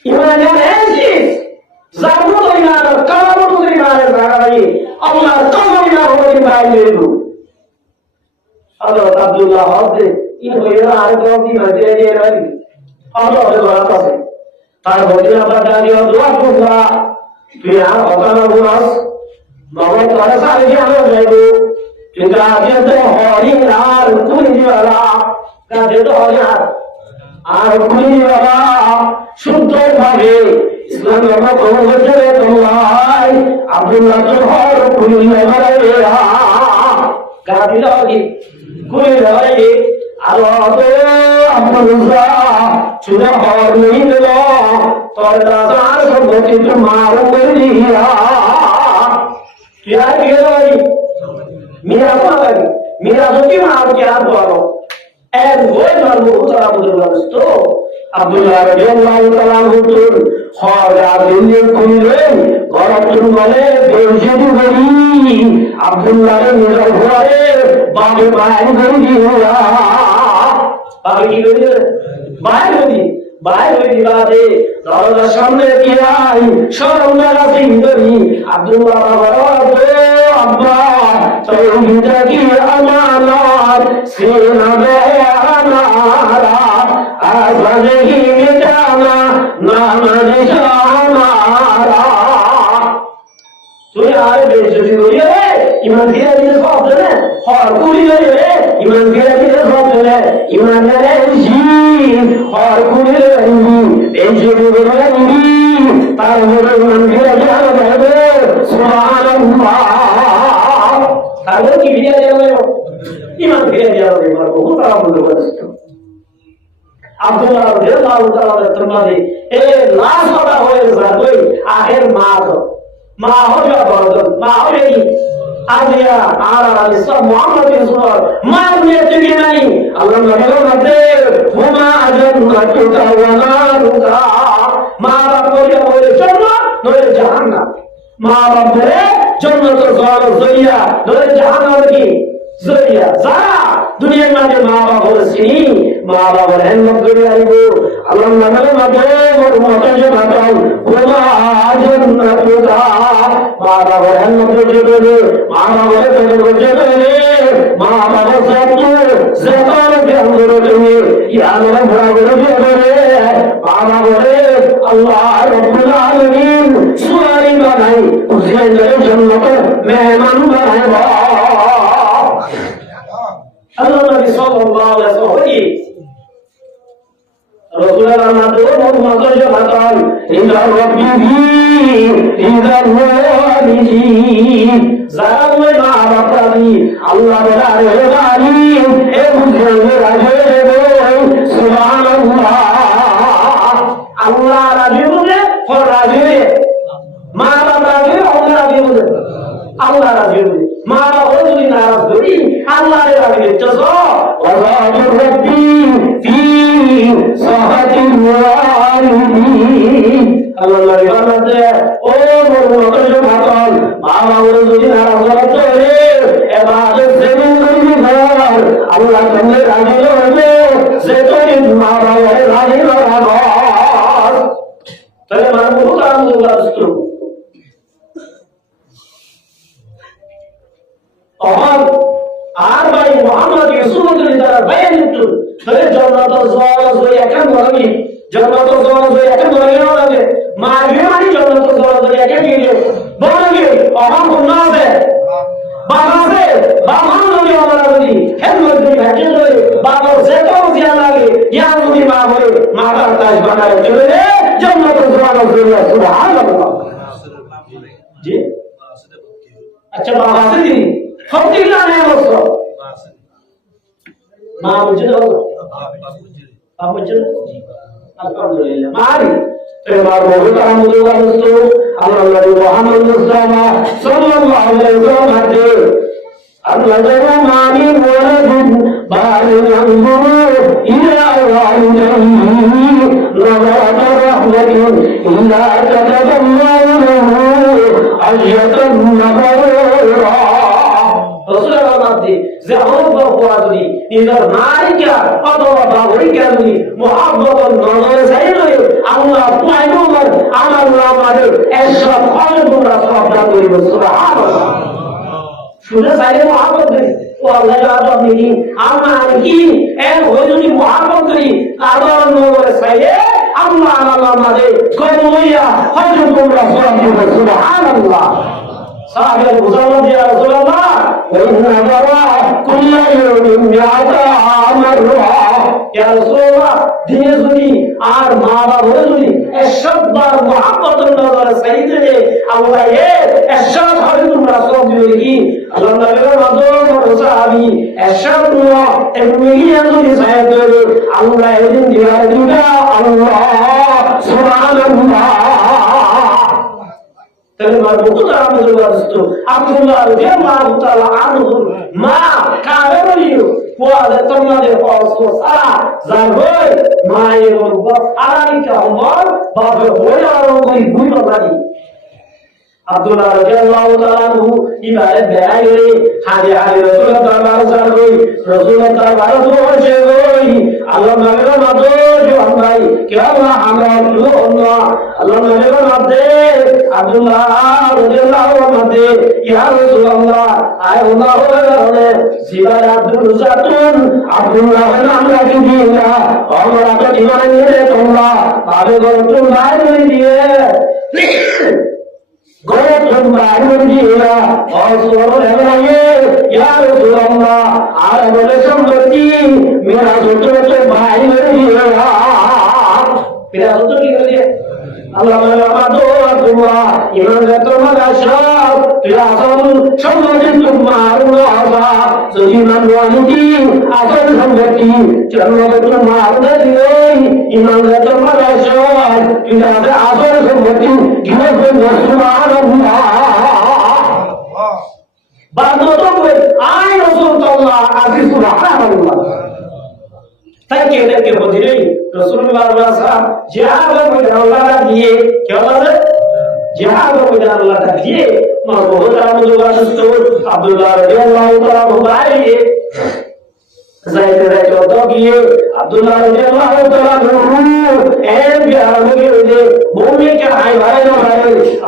ईमान है चीज ज़रूर तो ईमान कलाम तो ईमान है भाई अल्लाह कलाम ईमान हो गई भाई ले लो Allah Abdullah hote in hoyera ar kofi mate je rali Allah hote barat ase tar hote na badani o dua kurla tu ya otana gunas bawa tara sare je alo lego tinda je to hori ar kuni wala ka je to hori ar kuni wala shuddho bhabe islam ধর্ম কবুল করতে রে তোমরাই আব্দুল্লাহ তো হর kuni wala রা গাদি লাগি कोई रहे आवाज़ अम्बुजा चुना और नहीं मिला तोड़दार सब लोग तुम्हारे में लिया क्या किया भाई मेरा भाई मेरा तो क्यों आप क्या बोलो ऐड वो मरमू सारा बुजुर्ग दोस्तों अब्दुल्लाह रज़ियल्लाहु ताला अन्हु खारा दिल्ली कुले गौरव तुमने बेइज्जती करी अब्दुल्लाह ने निजर हुए बाबे बाहर कर दिया बाबे की करे बाहर होगी बाबे दरवाजा सामने किया शर्म लगा सिंदरी अब्दुल्लाह बाबा तो अब्बा तौहीद की अमानत सीना में हमारा आज़ादी मिटाना नाम निशान हमारा तो यार बेइज्जती हो रही है ईमान की राजी से बात है और पूरी नहीं है ईमान की राजी से बात है ईमान नहीं जी और पूरी नहीं बेइज्जती नहीं तार मेरे ईमान की राजी है सुभान अल्लाह तार की भी राजी है ईमान ফিরে দেওয়া হবে বহু তারা বলতে পারছিল আব্দুল্লাহ রাদিয়াল্লাহু তাআলা তরমাদে এ লাশ করা হয়ে যাবে আখের মা হবে বড় মা হবে আদিয়া আরা ইসলাম মুহাম্মদ রাসূল মা নিয়ে থেকে নাই আল্লাহ নবীর মধ্যে হুমা জান্নাতুকা ওয়া নারুকা মা বাপ বলে জান্নাত নয় জাহান্নাম মা বাপ বলে জান্নাত জওয়ার জরিয়া নয় জাহান্নাম কি জরিয়া যারা দুনিয়ার মাঝে মা বাপ বলেছি মা বাবার হেলমেট করে আইব আল্লাহ নবীর মধ্যে মোর মতে যে মাতাল হুমা জান্নাতুকা মা বাবার হেলমেট করে মা বাবার পেটে করে মা বাবার সাথে জাকাত দেওয়া করে ইয়া আল্লাহ ভরা করে মা বাবারে আল্লাহ রাব্বুল আলামিন সুয়ারি বানাই উসমানের জান্নাতে মেহমান বানাইবা আল্লাহ নবী সাল্লাল্লাহু আলাইহি ওয়াসাল্লাম রাসূলুল্লাহ মুহাম্মদ জামাতাল ইলা রাব্বিহি ইলা ওয়ালিহি জালামে মা বাবারি আল্লাহ রে বাড়ি এ বুঝে রাজে সুবহানাল্লাহ আল্লাহ রাজি বলে কোন রাজি মা বাবা রাজি আল্লাহ রাজি বলে আল্লাহ রাজি বলে মা বাবা যদি নারাজ করি আল্লাহ রাজি চলো ওয়ালাহু রাব্বি ফি সাহাতিল ওয়ালিদিন আল্লাহ রাজি ও মোর মাতাল মা বাবা যদি নারাজ করে ইবাদত জমিন করি আল্লাহ তুমি রাজি হবে সেটাই মা বাবা রাজি হবে তাহলে মানে বহুত আনন্দ লাগছিল আর ভাই মুহাম্মদ রাসূলুল্লাহ তাআলা বায়ান করতে তাহলে জান্নাতুল জাওয়াজ হয়ে এখন বলি জান্নাতুল জাওয়াজ হয়ে এখন বলি না মা মানে জান্নাতুল জাওয়াজ হয়ে এখন কি বলি অহম কোন আছে বাবা নবী আমরা বলি হেলমেট দিয়ে ভেজে লই বাবা যেটাও দিয়া লাগে ইয়া নবী মা বলে মাথার তাজ বানায় চলে রে জান্নাতুল জাওয়াজ হয়ে সুবহানাল্লাহ জি আচ্ছা বাবা আছে কি ফকির না নেই বসো মা বুঝে দাও বাবা বুঝে আলহামদুলিল্লাহ মারি এবার বহুত আলহামদুলিল্লাহ বসো আল্লাহ নবী মুহাম্মদ মুস্তাফা সাল্লাল্লাহু আলাইহি ওয়াসাল্লাম আল্লাহ জানা মানি ওয়ালাদিন বারিন আনজুরু ইলা ওয়ালিদাইহি নওয়াত রাহমাতিন ইল্লা কাতাবাল্লাহু আজরাতান নাবারা রাসূলুল্লাহ নামে যে আল্লাহ কোয়াদি নিজের মাইকা অথবা বাবুইকা যদি মুহাব্বত নজরে চাইলে আল্লাহ পয়গম্বর আল্লাহ আমাদের এসব খবর তোমরা সব জানবে সুবহানাল্লাহ শুনে চাইলে মুহাব্বত করি ও আল্লাহ আদব নিনি আমরা কি এর হয়ে যদি মুহাব্বত করি আদব নজরে চাইলে আল্লাহ আমাদের কবুলিয়া হয়তো তোমরা সব জানবে সুবহানাল্লাহ সাহাবে বুঝালো যে রাসূলুল্লাহ ওয়া নাযারা কুল্লা ইয়াউমিন মিআতা আমাররা ইয়া রাসূলুল্লাহ দিনে যদি আর মা বাবা যদি এসববার মুহাব্বতের নজরে চাইতে আল্লাহ এসব হবে তোমরা সব দিবে কি আল্লাহ নবীর মাধ্যমে সাহাবী এসব এমনিয়া যদি চাইতে আল্লাহ এদিন দিয়া দিবা আল্লাহ সুবহানাল্লাহ তাহলে মারবুত আলহামদুলিল্লাহ আব্দুল্লাহ রাদিয়াল্লাহু তাআলা আনহু মা কাবেরিও ওয়াদা তোমাদের পাওয়া সারা জানবই মায়ের উপর আলাইকা উমর বাবা হয়ে আর ওই বুঝলো নাকি আব্দুল্লাহ রাদিয়াল্লাহু তাআলা আনহু ইবারে বেআই করে হাজে হাজে রাসূলুল্লাহ দরবার জানবই রাসূলুল্লাহ দরবার বসে গই আল্লাহ নবীর মাধ্যমে ভাই কে আল্লাহ আমরা আল্লাহ আল্লাহ নবীর মাধ্যমে আব্দুল্লাহ রাদিয়াল্লাহু আনহু ইয়া রাসূলুল্লাহ আয় আল্লাহ হলে জিবার আব্দুল জাতুন আব্দুল্লাহ নাম রাখি দিয়া আমরা তো জীবন নিয়ে তোমরা ভাবে গরম বাইরে দিয়ে গরম বাইরে দিয়া অসর লাগে ইয়া রাসূলুল্লাহ আর বলে সম্পত্তি মেরা ছোট ছোট বাইরে দিয়া মেরা ছোট কি করে আল্লাহ আমাদের রাসূলুল্লাহ ইমান তোমার সব তুই আসল সম্পত্তি তোমার নবা যদি ইমান ওয়ানি আসল সম্পত্তি জন্ম তোমার দিলে ইমান তোমার সব তুই আসল সম্পত্তি কিভাবে সুবহানাল্লাহ বান্দা তো আই রাসূলুল্লাহ আজি সুবহানাল্লাহ তাই কে এদেরকে বলছিলেন রাসূলুল্লাহ সাল্লাল্লাহু আলাইহি ওয়াসাল্লাম জিহাদের মধ্যে আল্লাহটা দিয়ে কি বলে জিহাদের মধ্যে আল্লাহটা দিয়ে মারবুত রাসূলুল্লাহ আব্দুল্লাহ রাদিয়াল্লাহু তাআলা মুবারকে যাইতে যাইতে তো গিয়ে আব্দুল্লাহ রাদিয়াল্লাহু তাআলা এ বিয়ারকে বলে ভূমিকে হাই ভাই না ভাই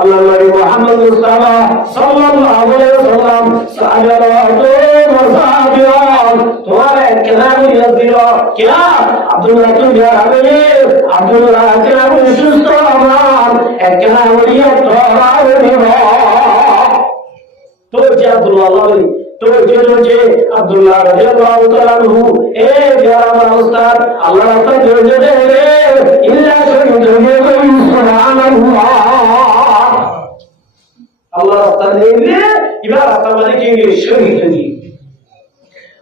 আল্লাহর নবী মুহাম্মদ মুস্তাফা সাল্লাল্লাহু আলাইহি ওয়াসাল্লাম সাহাবাতো মুসাফিরান তোমারে কেনাম দিল क्या আব্দুল্লাহ তুই যাবে আব্দুল্লাহ কেনাম সুস্থ আমার কেনাম দিয়া তোরা দিব তো যে আব্দুল্লাহ তো যে আব্দুল্লাহ রাদিয়াল্লাহু তাআলা আনহু এ যারা উস্তাদ আল্লাহ তাআলা জোরে দে ইল্লা শরীয়তুল সুবহানাল্লাহ আল্লাহ তাআলা এবার আপনাদের কি শহীদ হই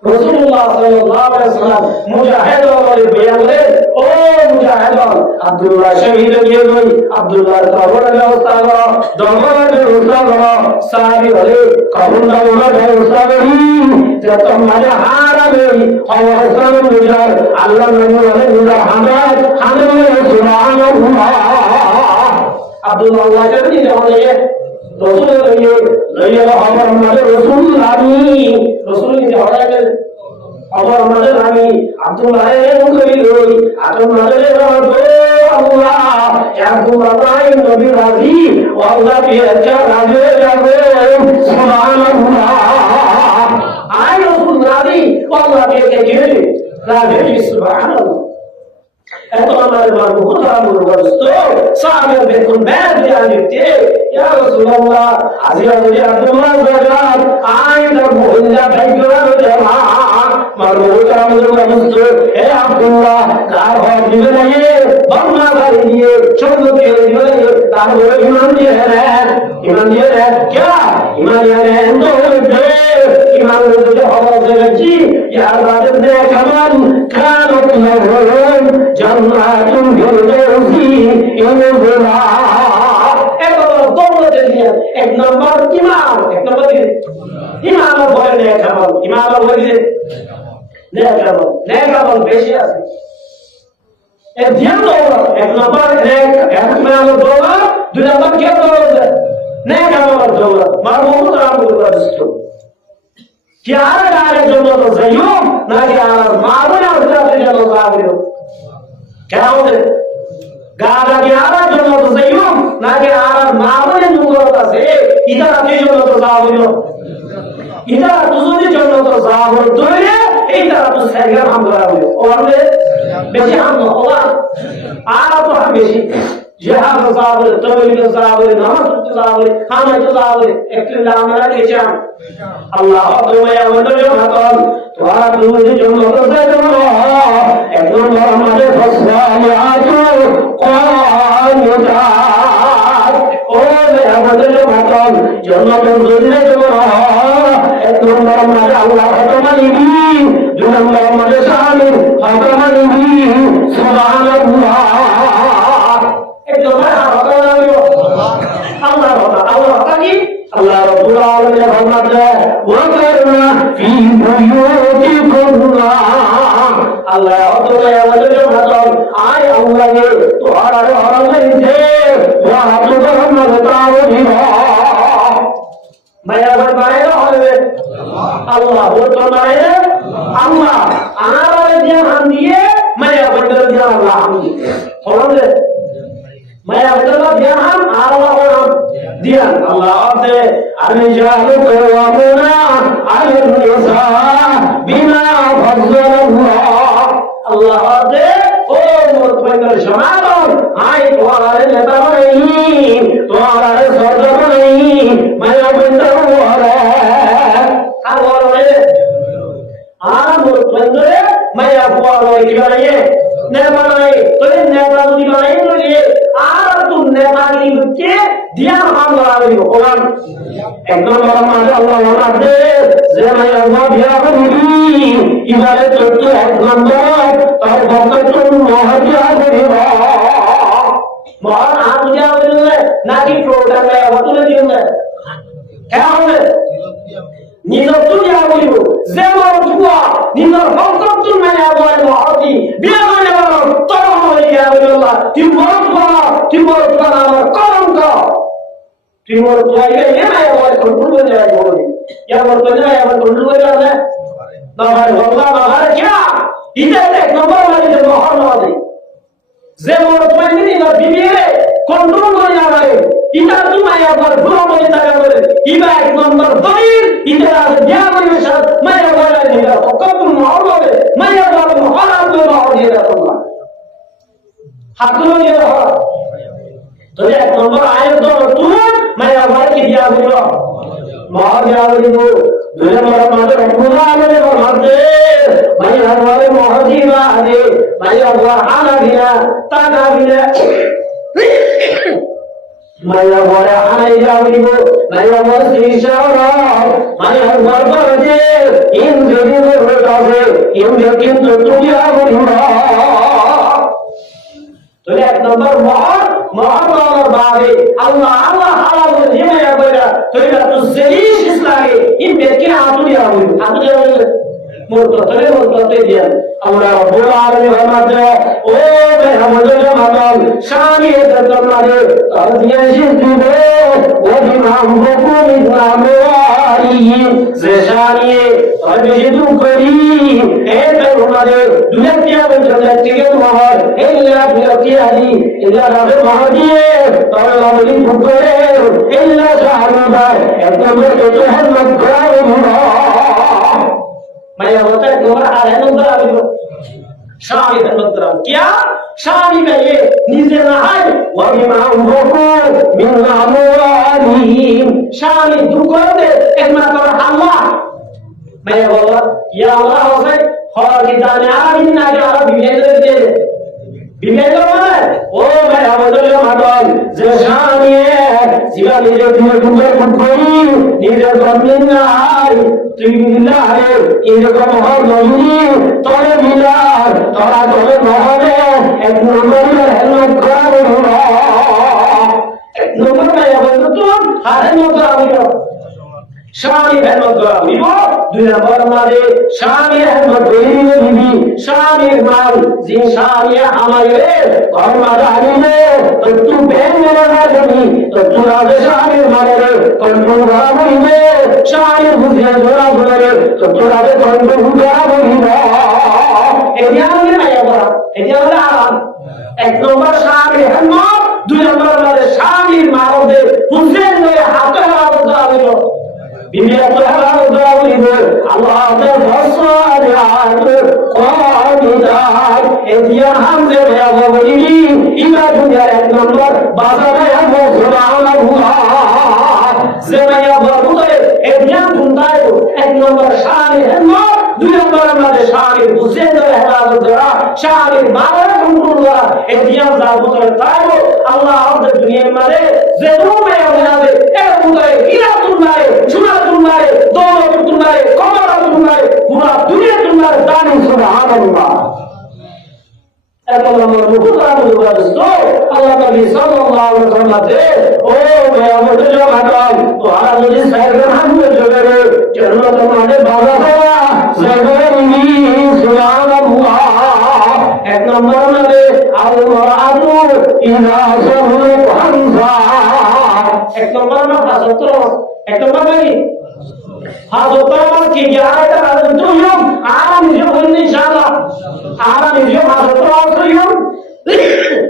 রাসূলুল্লাহ সাল্লাল্লাহু আলাইহি ওয়াসাল্লাম মুজাহিদের বয়ান করে ও মুজাহিদ আব্দুল্লাহ শহীদ হয়ে গই আব্দুল্লাহর কবরের ব্যবস্থা করো দরবারের ব্যবস্থা করো সাহাবী বলে কবরের ব্যবস্থা করি যে তোমাদের হারাবে অবস্থান মুজাহিদ আল্লাহ নবী বলে মুজাহিদ হামদুলিল্লাহ সুবহানাল্লাহ আব্দুল্লাহ জন্য বলে রাসূল লইয়া আমার মানে রাসূল আমি রাসূল কি হড়াইলে আমার মানে আমি আব্দুল্লাহ এর কইল আতম মানে আল্লাহ আব্দুল্লাহ তাই নবী রাজি আল্লাহ বিয়াকা রাজে যাবে সুবহানাল্লাহ আই রাসূল রাজি আল্লাহ বিয়াকা কি রাজে সুবহানাল্লাহ এত আমার মারবুত আমরগস্ত সাহাবা বেকুন ব্যাগ জানিতে ইয়া রাসূলুল্লাহ আজিয়া বলি আব্দুল্লাহ জাগাত আইনা মুহিল্লা বাইগরা জামা মারবুত আমরগস্ত হে আব্দুল্লাহ কার হয় দিবে না বাংলা গাড়ি দিয়ে ছোট দিয়ে দিবে তার বলে ইমান দিয়ে রে কি ইমান দিয়ে রে তো ইমান দিয়ে হওয়া দেখি ইয়া বাদে কেমন কানত লহরন জান্নাতুল ফিরদাউসি ইনজুলা এত দৌলতে দিয়ে এক নম্বর ইমাম বলে নে কেমন ইমাম বলে নে কেমন বেশি আছে এক ধ্যান দৌলত এক নম্বর এক নম্বর দৌলত দুই নম্বর কি দৌলত নে কেমন দৌলত মারবুত আমরগস্ত क्या गारे जो तो सहियो ना कि आर मारो ना उधर से जो साबियो क्या होते गारा के आरा जो तो सहियो ना कि आर मारो ने जो तो से इधर आके जो तो साबियो इधर तुझे जो तो साबियो तो ये इधर तो सहिया हम कराओ और ले बेचे हम होगा आरा तो हमेशा जिहाद साबियो तौहीद साबियो नमाज साबियो खाना साबियो इख्तिलाफ में लेचा আল্লাহ তোমায় আমাদের হাতন তোরা তুমি জন্য তো দেবো একদম আমাদের ফসলে আছো কোয়ানুজাত ও আমাদের হাতন জন্য তো দিলে দেবো একদম আমাদের আল্লাহ হাতমানিবি দুই নম্বর আমাদের স্বামী হাতমানিবি সুবহানাল্লাহ একদম হাতমানিবি আল্লাহ হাতমানি আল্লাহ রাব্বুল আলামিন ফরমাতে ওয়াকারনা ফি বুয়ুতিকুন্না আল্লাহ তোমরা আমাদের হাতন আয় আল্লাহকে তোরা হরাইছে ওয়া তুরহমান তাওহিদ মায়া বানায় হবে আল্লাহ বর্তমানে আল্লাহ আনারে দিয়ে হাম দিয়ে মায়া বন্দর দিয়ে আল্লাহ হাম দিয়ে হবে মায়া বন্দর দিয়ে হাম আল্লাহ নাম দিয়ে আল্লাহ আপনি আমি জানু করবনা আলের নিসা বিনা ফজলুল্লাহ আল্লাহ আপনি ও মোর বন্দর সমাদর আই তোরারে নেতা নাই তোরারে সরদার নাই মায়া বন্দর ওরে আর ওরে আর মোর বন্দরে মায়া পোয়ালো কি বানায়ে নে বানায়ে তোরে নেতা যদি বানায়ে তোরে আর তুম নেতা কি কাম করা হইব কোরআন এক নম্বর মানে আল্লাহ ওনাতে যে নাই আল্লাহ বিয়া করি ইবারে তো এক নম্বর তার ভক্তত্ব মহাজিয়া করিব মহান আতুজা বললে নাকি প্রোগ্রাম এ হতলে দিবে কেমন নিজের দুনিয়া বলিব যে বড় দুয়া নিজের ভক্তত্ব মানে আল্লাহ মহাজি বিয়া করে বড় তোর হয়ে গেল আল্লাহ তুই বড় আমার কলঙ্ক Timur tua ini mana yang boleh kontrol dia boleh. Yang bertanya yang kontrol dia mana? Bahar Allah bahar क्या? Ini एक नंबर वाली जो bahar वाली. Zemur tua ini nggak bimire kontrol dia mana? Ini tu maya bar dua boleh tak boleh. Ini एक number doir. Ini ada dia boleh misal maya boleh dia. Kontrol bahar boleh. Maya bar bahar tu bahar dia tu. Hakku dia bahar. तो एक number आए तो तू मैं आवाज की दिया बोलो मार दिया बोलो दुनिया मेरा मारे रखूंगा मेरे मारते मैं हमारे मोहदी मारे मैं अल्लाह आना दिया ताना दिया मैं हमारे आना दिया बोलो मैं हमारे सीशारा मैं हमारे बरदे इन जगह में रहता है इन जगह तो दुनिया बोलो तो एक number Muhammad babe Allah halal yeme ya böyle toyla tu zeliş islami in belki atu ya bu atu ya morto te diya Allah rabbul alamin hamad o be hamad hamad shani darmare ardiya jidu o imam hukum islamai zeshani arjidu kari e darmare dunya bajana tige mahar illa bi ali illa rabbi mahdiye Allah wali bukare illa shahada ekdamar to hamad karo मैं होता है तुम्हारा आराम उधर आएगा शामी धर्मद्राम क्या शामी का ये नीचे ना है वह इमाम हुकुम मिन्ना मुआलीम शामी दुकान दे एक मतलब अल्लाह मैं बोला या अल्लाह होसे और किताने आमिन ना जो अल्लाह बिमेंद्र माने ओ मैं अवधल माडल जो शामी है जीवा नीचे दुनिया मुकोई नीचे बंदिन ना है Alhamdulillah ini kemahal lagi tolong bilar tolong mahal ek nomor hello karo ek nomor kaya betul hari nomor ayo Shami hello karo ibu dunia bermari Shami hello karo bibi Shami mal zin Shami hamaye bermari hari ini tentu benar lagi tentu ada Shami malere tentu kamu ini Shami bukan जोड़ा बोले तो थोड़ा दे तो इनको बुझा बोलिना area में नहीं आया एरिया में आराम एक नंबर शामिल है ना दो नंबर वाले शामिल मारो दे हुसैन ने हाथ लगा दिया बोलो बिमिया तो लगा दिया बोलो अल्लाह ने फसवाद क़ादिदार एरिया हम दे रहा बोली इना दुनिया एक नंबर बाजार में हम सुभान अल्लाह ज़माया बरुदे एरिया बुंदायो एक नंबर शामिल है ना दो नंबर हमारे शामिल हुसैन ने हलाल दरा शामिल मारे कंट्रोल एरिया जाबुत तायो अल्लाह अब दुनिया में जेरो में बनावे ए बुंदाए इरा तुमारे छुरा तुमारे दोनों तुमारे कमरा तुमारे पूरा दुनिया तुम्हारे दानी सुभान अल्लाह Allah berbuat Allah Nabi Sallallahu Alaihi Wasallam oh मैं मुझे जो बताऊं तो आज मुझे सैर हम जो करे जन्नत हमारे बाबा हुआ ज़रूरी सुभान अल्लाह एक नंबर में अल-मरादु इना ज़हू हमज़ा एक नंबर में हाज़तो एक नंबर में हाज़तो की 11 का तो योग आराम जो होने इंशाअल्लाह आराम जो हाज़तो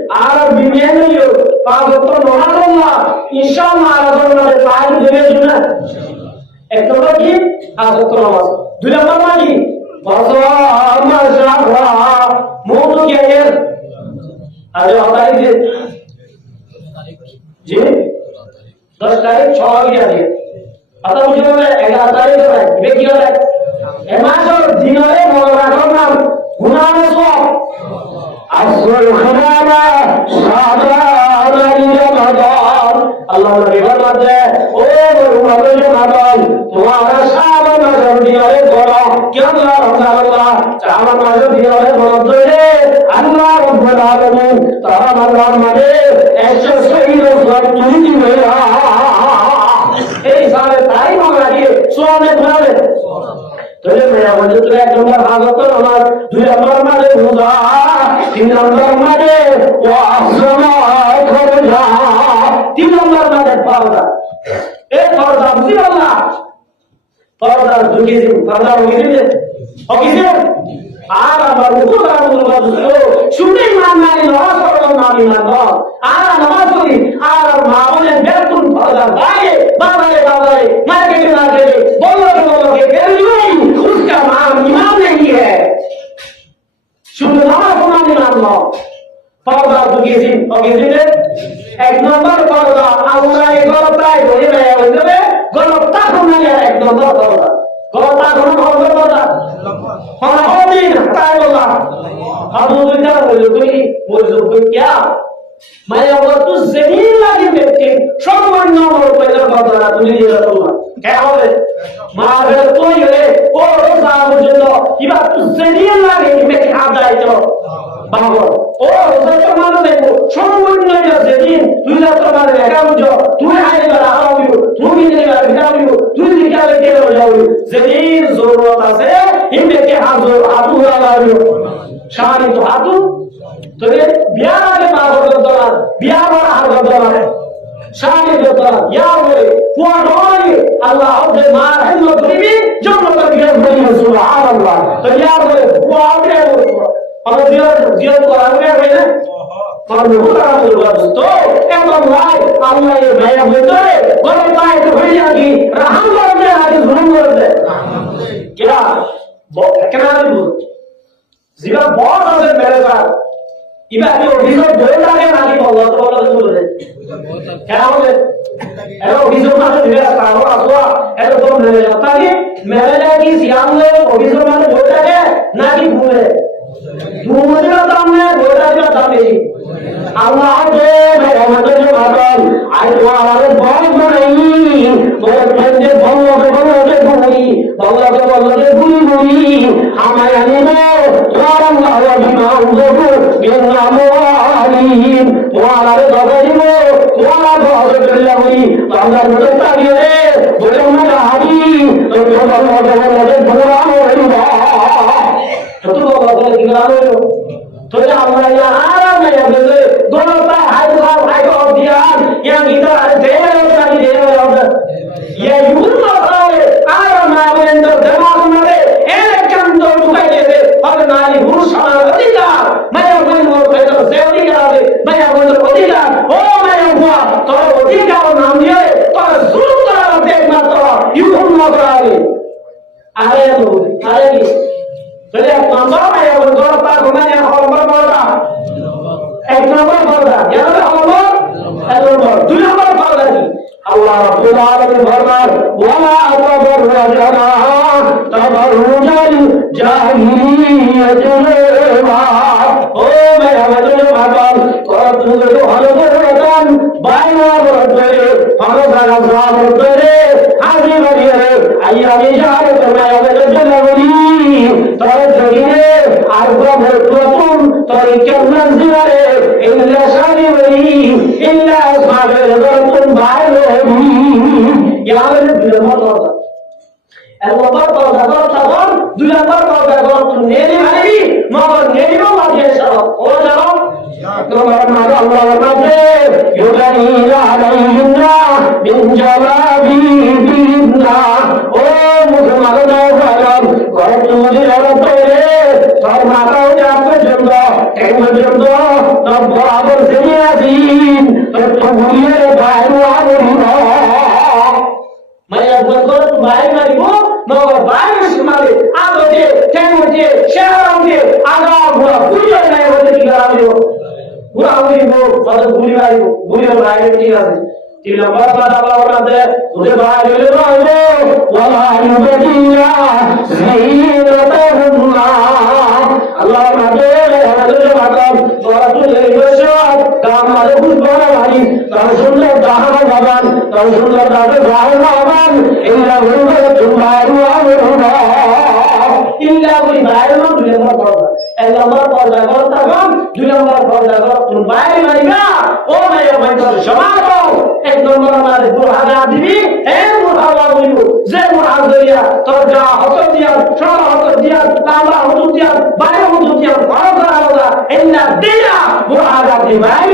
Arab bimbingan yo, Pak Nohadullah, Insyaallah Arab dari Pak Dunia juga. Itu lagi, Arab Nohad. Dunia apa lagi? Pasal masyarakat, mau kaya, ada apa lagi? Ji, 10 तारीख 6 गया थे। आता मुझे बोले 11 तारीख है, ये क्या है? एमाजो दिनोरे मोरा का नाम गुनाह सो আসল খানা সাদা নারীরা মাদন আল্লাহ নবী বলতে ও মুমিন মাদন তোমার সাদা নজর দিয়ে করো কেন আল্লাহ চাওয়া নজর দিয়ে বলো রে আল্লাহ রাব্বুল আলামিন তারা আল্লাহর মানে 100 সব তুমি দিবে এই সালে তাই মামলা দিয়ে সোনে ধরে তোরে মেয়া বলতে তুই এক নম্বর হাজত আমার দুই নম্বর মানে রোজা তিন নম্বর মানে ওয়াসমা খরজা তিন নম্বর মানে পর্দা এই পর্দা বুঝি আল্লাহ পর্দা দুগিজি পর্দা বুঝিলে ওকিছে আর আমার উপকার বলবো শুনে মান নাই লস করো না বিমান আর নামাজ পড়ি আর মা বলে বেকুন পর্দা বাইরে বাবারে বাবারে মার্কেটে না গেলে बोलो के नहीं उसका नाम ईमान नहीं है শুধু নামাজ পড়া নিলাম না পর্দা দুগিজি ওকিছে এক নম্বর পর্দা আল্লাহ এই গলতায় বলে দেয় বলবে গলতা কোন এক নম্বর পর্দা গলতা কোন পর্দা হ্যাঁ হবে না তাই বললাম अब वो क्या बोल क्या मैं वो तो जमीन लागी बेटे सब बनना और पैदा करना तुझे ये रखूंगा क्या होवे मार तो ये ओ रोजा मुझे तो ये बात तो जमीन लागी मैं क्या जाए तो बाबा ओ रोजा तो मान दे वो सब बनना ये जमीन तुझे तो मान दे क्या मुझे तू आए वाला आओ तू भी नहीं वाला बिगाड़ो तू निकाल के हो जाओ जमीन जरूरत है इनमें के हाथ वाला शादी तो हाथू तो ये बियाह के मार होता है बियाह वाला हाथ होता है शादी होता है या बोले वो डोरी अल्लाह के मार है नो गरीबी जो नो करके बनी सुभान अल्लाह तो या बोले वो आगे और दिया तो आगे है ना और वो का बोलवा तो एकदम लाइ अल्लाह ये भैया बोलते बोले भाई तो भैया की रहम करते आगे जुल्म करते क्या वो क्या बोल जीवा बहुत আছে मेरे साथ इबा जो অভিযোগ ধরে লাগে নাকি আল্লাহ তাআলা বলে কেন বলে এর অভিযোগ না দিলে তারও আসওয়া এর তো মেরে যাতা কি মেরে যায় কি সিয়াম ले অভিযোগ মানে ধরে লাগে নাকি ভুলে ভুলে দাম ने ধরে লাগে দাম বেশি আল্লাহ যে আমাদের যে বাদল আজ আমাদের বহুত নাই বহুত যে বলবে গুলি বলবে গুলি আমায় আনিবে Allah wa bima unzabu bin amwalihim wa ala ridwanihi wa ala ridwanihi Allah mudah tagire boleh menahari Allah boleh berama itu Allah boleh tinggal तो ये Allah ya आराम है बोले दोनों का हाय दिया yang kita deh ये युद्ध होता है आराम आवेन तो दिमाग में एक चंद तो दुखाई देते और नारी पुरुष अधिकार मैं कोई मोर पैदा सेवरी करावे मैं कोई अधिकार ओ मैं हुआ तो अधिकार नाम दिए तो जुल्म करा देख मत युद्ध न करावे आए चले नंबर में ये बोल पा घुमाने और बोलता एक नंबर बोलता याद है नंबर दो नंबर बोलता अल्लाह रब्बुल आलमीन फरमान वला तबरजना तबरुजल जाहिलियत ओ मेरा वजन भागल और तुझे तो हलो बरतन बायना बरतरे हलो सारा सारा बरतरे आजी बरिए आइया इशारे करना है जलवली तोरे जगीरे आरबा भरतुन तोरे केमन जिरे इल्ला शानी वली इल्ला असहाबे बरतुन बायलो याद दुलमर होता एलवर पर दुलमर पर नेली मारी मगर नेली मा माजे सब ओ जाओ नमर मारो अल्लाह माजे युगनी अलैहिन्ना बिन जवाबी बिन्ना ओ मुसलमान भाइयों घर तुझे रब तेरे और माता जाप जंदो एक जंदो तब बराबर से यासीन तो तुम्हारे भाई आलो मैं अब कर भाई मारिबो मगर भाई मारे आलोते तेमोते शेरांते आगा बुरा पूरा नहीं होते की कराबियो बुरा होइबो और बुरी भाई की कराबे तीन नंबर पर अल्लाह बनाते तुझे भाई ले लो वला युबदिया ज़ीनतहुन्ना अल्लाह बनाते हमारे जो बात সুন্দর দাদা ভাই রহমান ইল্লা গুরু তোমারু আমরুনা ইল্লা গুরু ভাই রহমান দুই নম্বর পর্দা এক নম্বর পর্দা করো তখন দুই নম্বর পর্দা করো তুমি ভাই মারিবা ও ভাই ভাই তোর সমাজ এক নম্বর আমাদের বুড়াদা দিবি এই বুড়াদা বলিব যে বুড়াদা তোর যা হত দিয়া সব হত দিয়া বাবা হত দিয়া বাইরে হত দিয়া বড় করা ইল্লা দিয়া বুড়াদা দিবাই